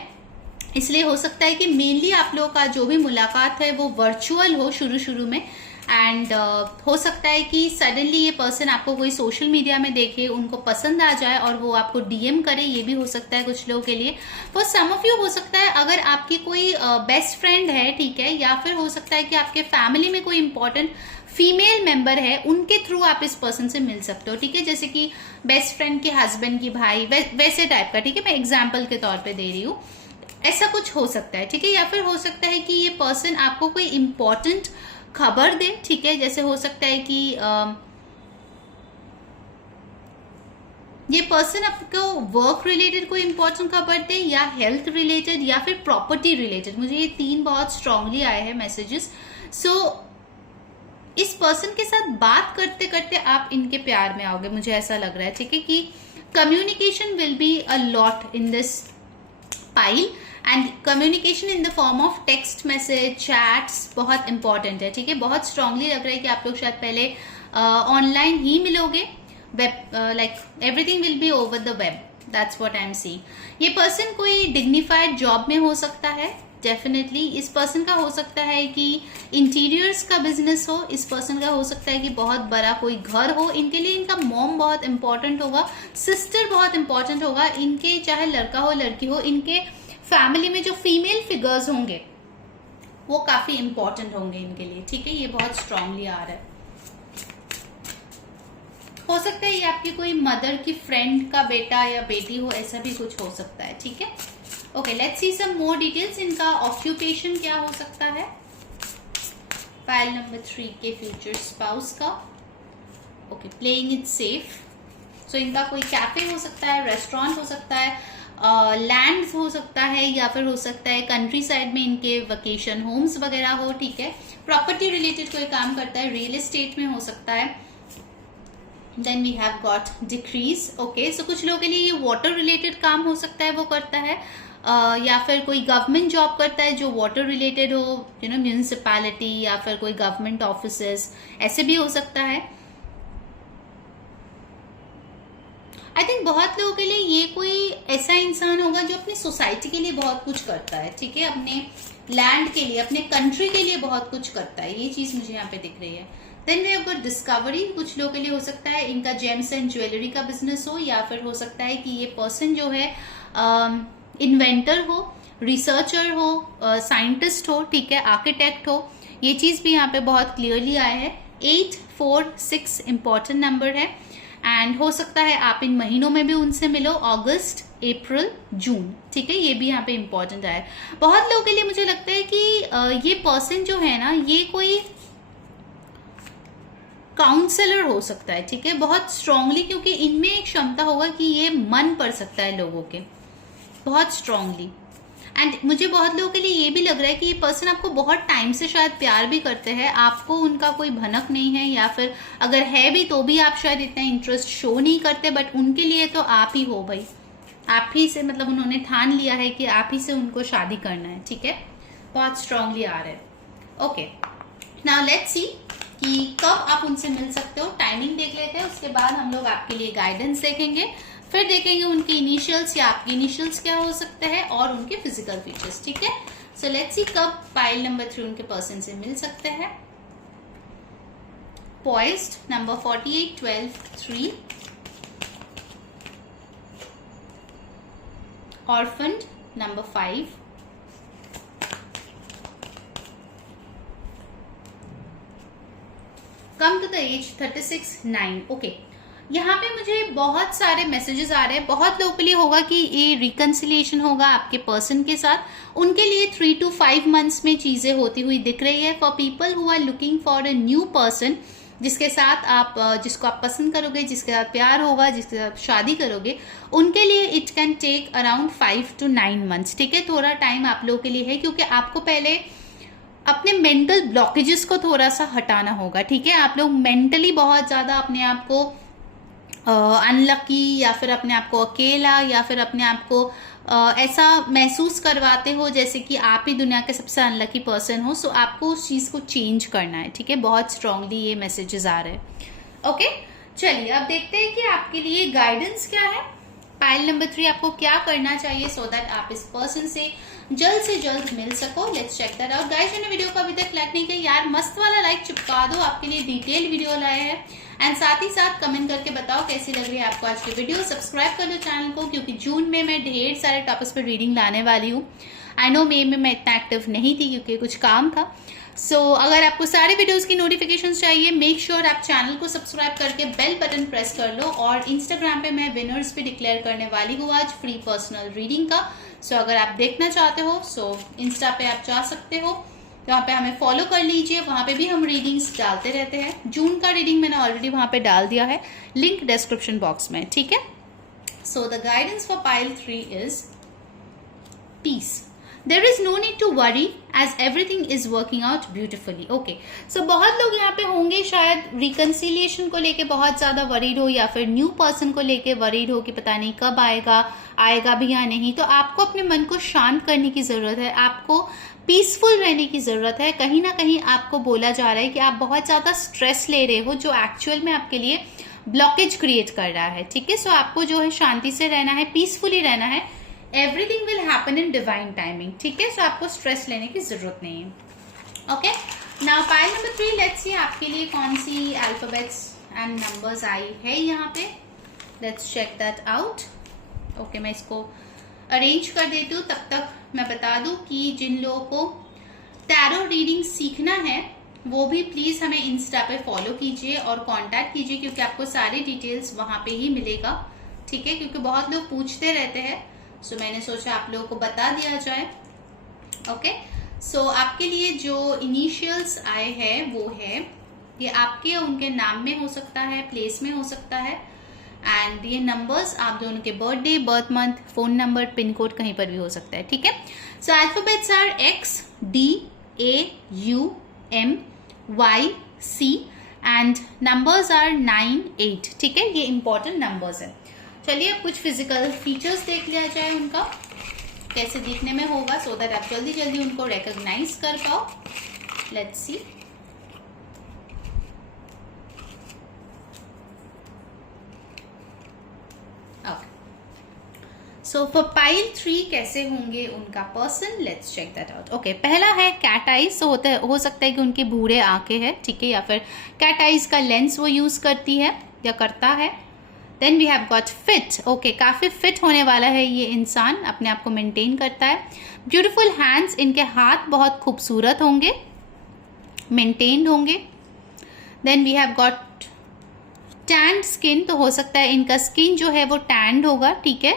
इसलिए हो सकता है कि मेनली आप लोगों का जो भी मुलाकात है वो वर्चुअल हो शुरू में, एंड हो सकता है कि सडनली ये पर्सन आपको कोई सोशल मीडिया में देखे, उनको पसंद आ जाए और वो आपको डीएम करे, ये भी हो सकता है कुछ लोगों के लिए। फॉर सम ऑफ यू हो सकता है अगर आपकी कोई बेस्ट फ्रेंड है, ठीक है, या फिर हो सकता है कि आपके फैमिली में कोई इंपॉर्टेंट फीमेल मेंबर है, उनके थ्रू आप इस पर्सन से मिल सकते हो, ठीक है। जैसे कि बेस्ट फ्रेंड के हस्बैंड की भाई, वैसे टाइप का, ठीक है, मैं एग्जाम्पल के तौर पर दे रही हूँ, ऐसा कुछ हो सकता है, ठीक है। या फिर हो सकता है कि ये पर्सन आपको कोई इंपॉर्टेंट खबर दे, ठीक है, जैसे हो सकता है कि ये पर्सन आपको वर्क रिलेटेड कोई इंपॉर्टेंट खबर दे, या हेल्थ रिलेटेड, या फिर प्रॉपर्टी रिलेटेड। मुझे ये 3 बहुत स्ट्रांगली आए हैं मैसेजेस। सो इस पर्सन के साथ बात करते करते आप इनके प्यार में आओगे, मुझे ऐसा लग रहा है, ठीक है, कि communication will be a lot in this pile, and communication in the form of text message, chats बहुत इंपॉर्टेंट है, ठीक है। बहुत स्ट्रांगली लग रहा है कि आप लोग शायद पहले ऑनलाइन ही मिलोगे, web, like everything will be over the web, that's what I am seeing. ये पर्सन कोई डिग्निफाइड जॉब में हो सकता है, डेफिनेटली। इस पर्सन का हो सकता है कि इंटीरियर्स का बिजनेस हो, इस पर्सन का हो सकता है कि बहुत बड़ा कोई घर हो। इनके लिए इनका मॉम बहुत इंपॉर्टेंट होगा, सिस्टर बहुत इंपॉर्टेंट होगा, इनके चाहे लड़का हो लड़की हो, इनके फैमिली में जो फीमेल फिगर्स होंगे वो काफी इंपॉर्टेंट होंगे इनके लिए, ठीक है। ये बहुत स्ट्रांगली आ रहा है। हो सकता है ये आपकी कोई मदर की फ्रेंड का बेटा या बेटी हो, ऐसा भी कुछ हो सकता है, ठीक है। Okay, let's see some more details. इनका ऑक्यूपेशन क्या हो सकता है फाइल नंबर 3 के फ्यूचर स्पाउस का। Okay, playing it safe. So इनका कोई कैफे हो सकता है, रेस्टोरेंट हो सकता है, लैंड हो सकता है, या फिर हो सकता है कंट्री साइड में इनके वेकेशन होम्स वगैरह हो, ठीक है। प्रॉपर्टी रिलेटेड कोई काम करता है, रियल एस्टेट में हो सकता है, then we have got decrees. Okay, so कुछ लोगों के लिए ये वाटर रिलेटेड काम हो सकता है, वो करता है, या फिर कोई गवर्नमेंट जॉब करता है जो वाटर रिलेटेड हो, म्यूनिसिपैलिटी या फिर कोई गवर्नमेंट ऑफिसेस, ऐसे भी हो सकता है। आई थिंक बहुत लोगों के लिए ये कोई ऐसा इंसान होगा जो अपनी सोसाइटी के लिए बहुत कुछ करता है, ठीक है, अपने लैंड के लिए, अपने कंट्री के लिए बहुत कुछ करता है, ये चीज मुझे यहाँ पे दिख रही है। Then we have got discovery. कुछ लोगों के लिए हो सकता है इनका जेम्स एंड ज्वेलरी का बिजनेस हो, या फिर हो सकता है कि ये पर्सन जो है इन्वेंटर हो, रिसर्चर हो, साइंटिस्ट हो, ठीक है, आर्किटेक्ट हो। ये चीज भी यहाँ पे बहुत क्लियरली आया है। 8, 4, 6 इंपॉर्टेंट नंबर है, एंड हो सकता है आप इन महीनों में भी उनसे मिलो, अगस्त, अप्रैल, जून, ठीक है, ये भी यहाँ पे इंपॉर्टेंट है। बहुत लोगों के लिए मुझे लगता है कि ये पर्सन जो है ना, ये कोई काउंसलर हो सकता है, ठीक है, बहुत स्ट्रांगली, क्योंकि इनमें एक क्षमता होगा कि ये मन पढ़ सकता है लोगों के बहुत स्ट्रांगली। एंड मुझे बहुत लोगों के लिए ये भी लग रहा है कि ये पर्सन आपको बहुत टाइम से शायद प्यार भी करते हैं, आपको उनका कोई भनक नहीं है, या फिर अगर है भी तो भी आप शायद इतना इंटरेस्ट शो नहीं करते, बट उनके लिए तो आप ही हो भाई, आप ही से, मतलब उन्होंने ठान लिया है कि आप ही से उनको शादी करना है, ठीक है, बहुत स्ट्रांगली आ रहा है। ओके, नाउ लेट्स सी कि कब आप उनसे मिल सकते हो। टाइमिंग देख लेते हैं, उसके बाद हम लोग आपके लिए गाइडेंस देखेंगे, फिर देखेंगे उनके इनिशियल्स या आपके इनिशियल्स क्या हो सकते हैं, और उनके फिजिकल फीचर्स, ठीक है। सो लेट्स सी कब पाइल नंबर 3 उनके पर्सन से मिल सकते हैं। Poised number 48, 12, 3, orphaned number 5, come to the age 36, 9। Okay, यहाँ पे मुझे बहुत सारे मैसेजेस आ रहे हैं। बहुत लोगों के लिए होगा कि ये रिकंसिलिएशन होगा आपके पर्सन के साथ, उनके लिए 3 to 5 मंथ्स में चीजें होती हुई दिख रही है। For people who are looking for a new person, जिसके साथ आप, जिसको आप पसंद करोगे, जिसके साथ प्यार होगा, जिसके साथ शादी करोगे, उनके लिए it can take around 5 to 9 months, ठीक है। थोड़ा टाइम आप लोगों के लिए है, क्योंकि आपको पहले अपने मेंटल ब्लॉकेजेस को थोड़ा सा हटाना होगा, ठीक है। आप लोग मेंटली बहुत ज्यादा अपने आप को अनलकी, या फिर अपने आप को अकेला, या फिर अपने आप को ऐसा महसूस करवाते हो जैसे कि आप ही दुनिया के सबसे अनलकी पर्सन हो। सो आपको उस चीज को चेंज करना है, ठीक है। बहुत स्ट्रांगली ये मैसेजेस आ रहे हैं। ओके, चलिए अब देखते हैं कि आपके लिए गाइडेंस क्या है। पाइल नंबर 3 आपको क्या करना चाहिए सो दैट आप इस पर्सन से जल्द मिल सको। Let's check that out. Guys, मैंने वीडियो को अभी तक लाइक नहीं किया यार, मस्त वाला लाइक चिपका दो, आपके लिए डिटेल वीडियो लाए हैं। एंड साथ ही साथ कमेंट करके बताओ कैसी लग रही है आपको आज की वीडियो। सब्सक्राइब कर लो चैनल को, क्योंकि जून में मैं ढेर सारे टॉपिक्स पर रीडिंग लाने वाली हूँ। आई नो मई में मैं इतना एक्टिव नहीं थी क्योंकि कुछ काम था। सो अगर आपको सारी वीडियोस की नोटिफिकेशंस चाहिए, मेक श्योर आप चैनल को सब्सक्राइब करके बेल बटन प्रेस कर लो। और इंस्टाग्राम पे मैं विनर्स भी डिक्लेयर करने वाली हूँ आज फ्री पर्सनल रीडिंग का। सो अगर आप देखना चाहते हो सो इंस्टा पे आप जा सकते हो, वहाँ पे हमें फॉलो कर लीजिए, वहाँ पे भी हम रीडिंग्स डालते रहते हैं। जून का रीडिंग मैंने ऑलरेडी वहाँ पे डाल दिया है, लिंक डिस्क्रिप्शन बॉक्स में, ठीक है। So the guidance for pile 3 is peace. There is no need to worry as everything is working out beautifully. Okay, so बहुत लोग यहाँ पे होंगे शायद रिकंसिलिएशन को लेके बहुत ज्यादा वरीड हो, या फिर न्यू पर्सन को लेके वरीड हो कि पता नहीं कब आएगा भी या नहीं। तो आपको अपने मन को शांत करने की जरूरत है, आपको पीसफुल रहने की जरूरत है। कहीं ना कहीं आपको बोला जा रहा है कि आप बहुत ज्यादा स्ट्रेस ले रहे हो, जो एक्चुअल में आपके लिए ब्लॉकेज क्रिएट कर रहा है, ठीक है। सो आपको जो है शांति से रहना है, पीसफुली रहना है। Everything will happen in divine timing, ठीक है। सो आपको स्ट्रेस लेने की जरूरत नहीं है। Okay, now pile number 3, let's see आपके लिए कौन सी अल्फाबेट्स एंड नंबर्स आई है यहाँ पे। Let's check that out. Okay, मैं इसको अरेंज कर देती हूँ। तब तक मैं बता दूं कि जिन लोगों को टैरो रीडिंग सीखना है वो भी प्लीज हमें इंस्टा पे फॉलो कीजिए और कांटेक्ट कीजिए, क्योंकि आपको सारी डिटेल्स वहां पे ही मिलेगा, ठीक है। क्योंकि बहुत लोग पूछते रहते हैं, सो मैंने सोचा आप लोगों को बता दिया जाए। ओके, सो आपके लिए जो इनिशियल्स आए हैं वो है, ये आपके उनके नाम में हो सकता है, प्लेस में हो सकता है। एंड ये नंबर्स आप दोनों के birthday, birth month, phone number, pin code कहीं पर भी हो सकता है, ठीक है। So alphabets are X, D, A, U, M, Y, C and numbers are 9, 8, ठीक है, ये इंपॉर्टेंट नंबर्स है। चलिए अब कुछ फिजिकल फीचर्स देख लिया जाए उनका, कैसे दिखने में होगा, सो दैट आप जल्दी जल्दी उनको रिकॉग्नाइज कर पाओ। Let's see. So for pile 3 कैसे होंगे उनका person, let's check that out. Okay, पहला है कैट आइज। तो हो सकता है कि उनके भूरे आंखें हैं, ठीक है, या फिर कैट आइज का लेंस वो यूज करती है या करता है। Then we have got fit. Okay, काफी फिट होने वाला है ये इंसान, अपने आप को मेंटेन करता है। ब्यूटीफुल हैंड्स, इनके हाथ बहुत खूबसूरत होंगे, मेंटेन्ड होंगे। Then we have got tanned skin. तो हो सकता है इनका स्किन जो है वो टैंड होगा, ठीक है,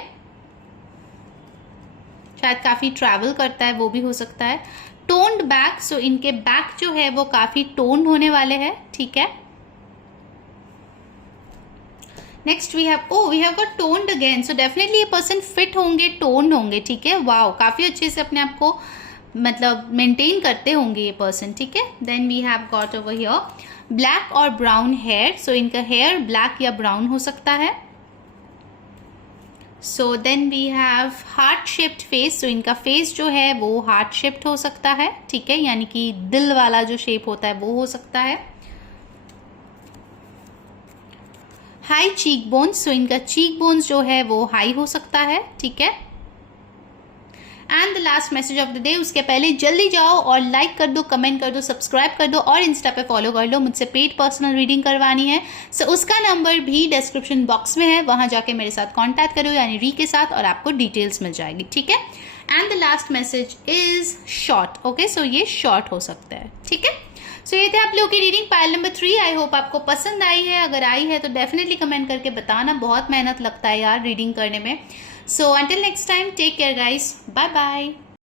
शायद काफी ट्रैवल करता है, वो भी हो सकता है। टोन्ड बैक, सो इनके बैक जो है वो काफी टोन्ड होने वाले हैं, ठीक है। Next we have got toned again, so definitely ये पर्सन फिट होंगे, टोन्ड होंगे, ठीक है। वाओ, काफी अच्छे से अपने आप को मतलब मेंटेन करते होंगे ये पर्सन, ठीक है। Then we have got over here black और ब्राउन हेयर। सो इनका हेयर ब्लैक या ब्राउन हो सकता है। So then we have heart shaped face. So इनका फेस जो है वो हार्ट शेप्ड हो सकता है, ठीक है, यानी कि दिल वाला जो शेप होता है वो हो सकता है। High cheek bones. सो इनका चीक बोन्स जो है वो हाई हो सकता है, ठीक है। And the last message of the day, उसके पहले जल्दी जाओ और लाइक कर दो, कमेंट कर दो, सब्सक्राइब कर दो और इंस्टा पे फॉलो कर लो। मुझसे पेड पर्सनल रीडिंग करवानी है, सो उसका नंबर भी डिस्क्रिप्शन बॉक्स में है, वहां जाके मेरे साथ कांटेक्ट करो, यानी री के साथ, और आपको डिटेल्स मिल जाएगी, ठीक है। And the last message is short. Okay, so ये शॉर्ट हो सकता है, ठीक है। सो ये थे आप लोगों की reading pile number 3। I hope आपको पसंद आई है। अगर आई है तो डेफिनेटली कमेंट करके बताना, बहुत मेहनत लगता है यार रीडिंग करने में। So until next time, take care guys. Bye bye.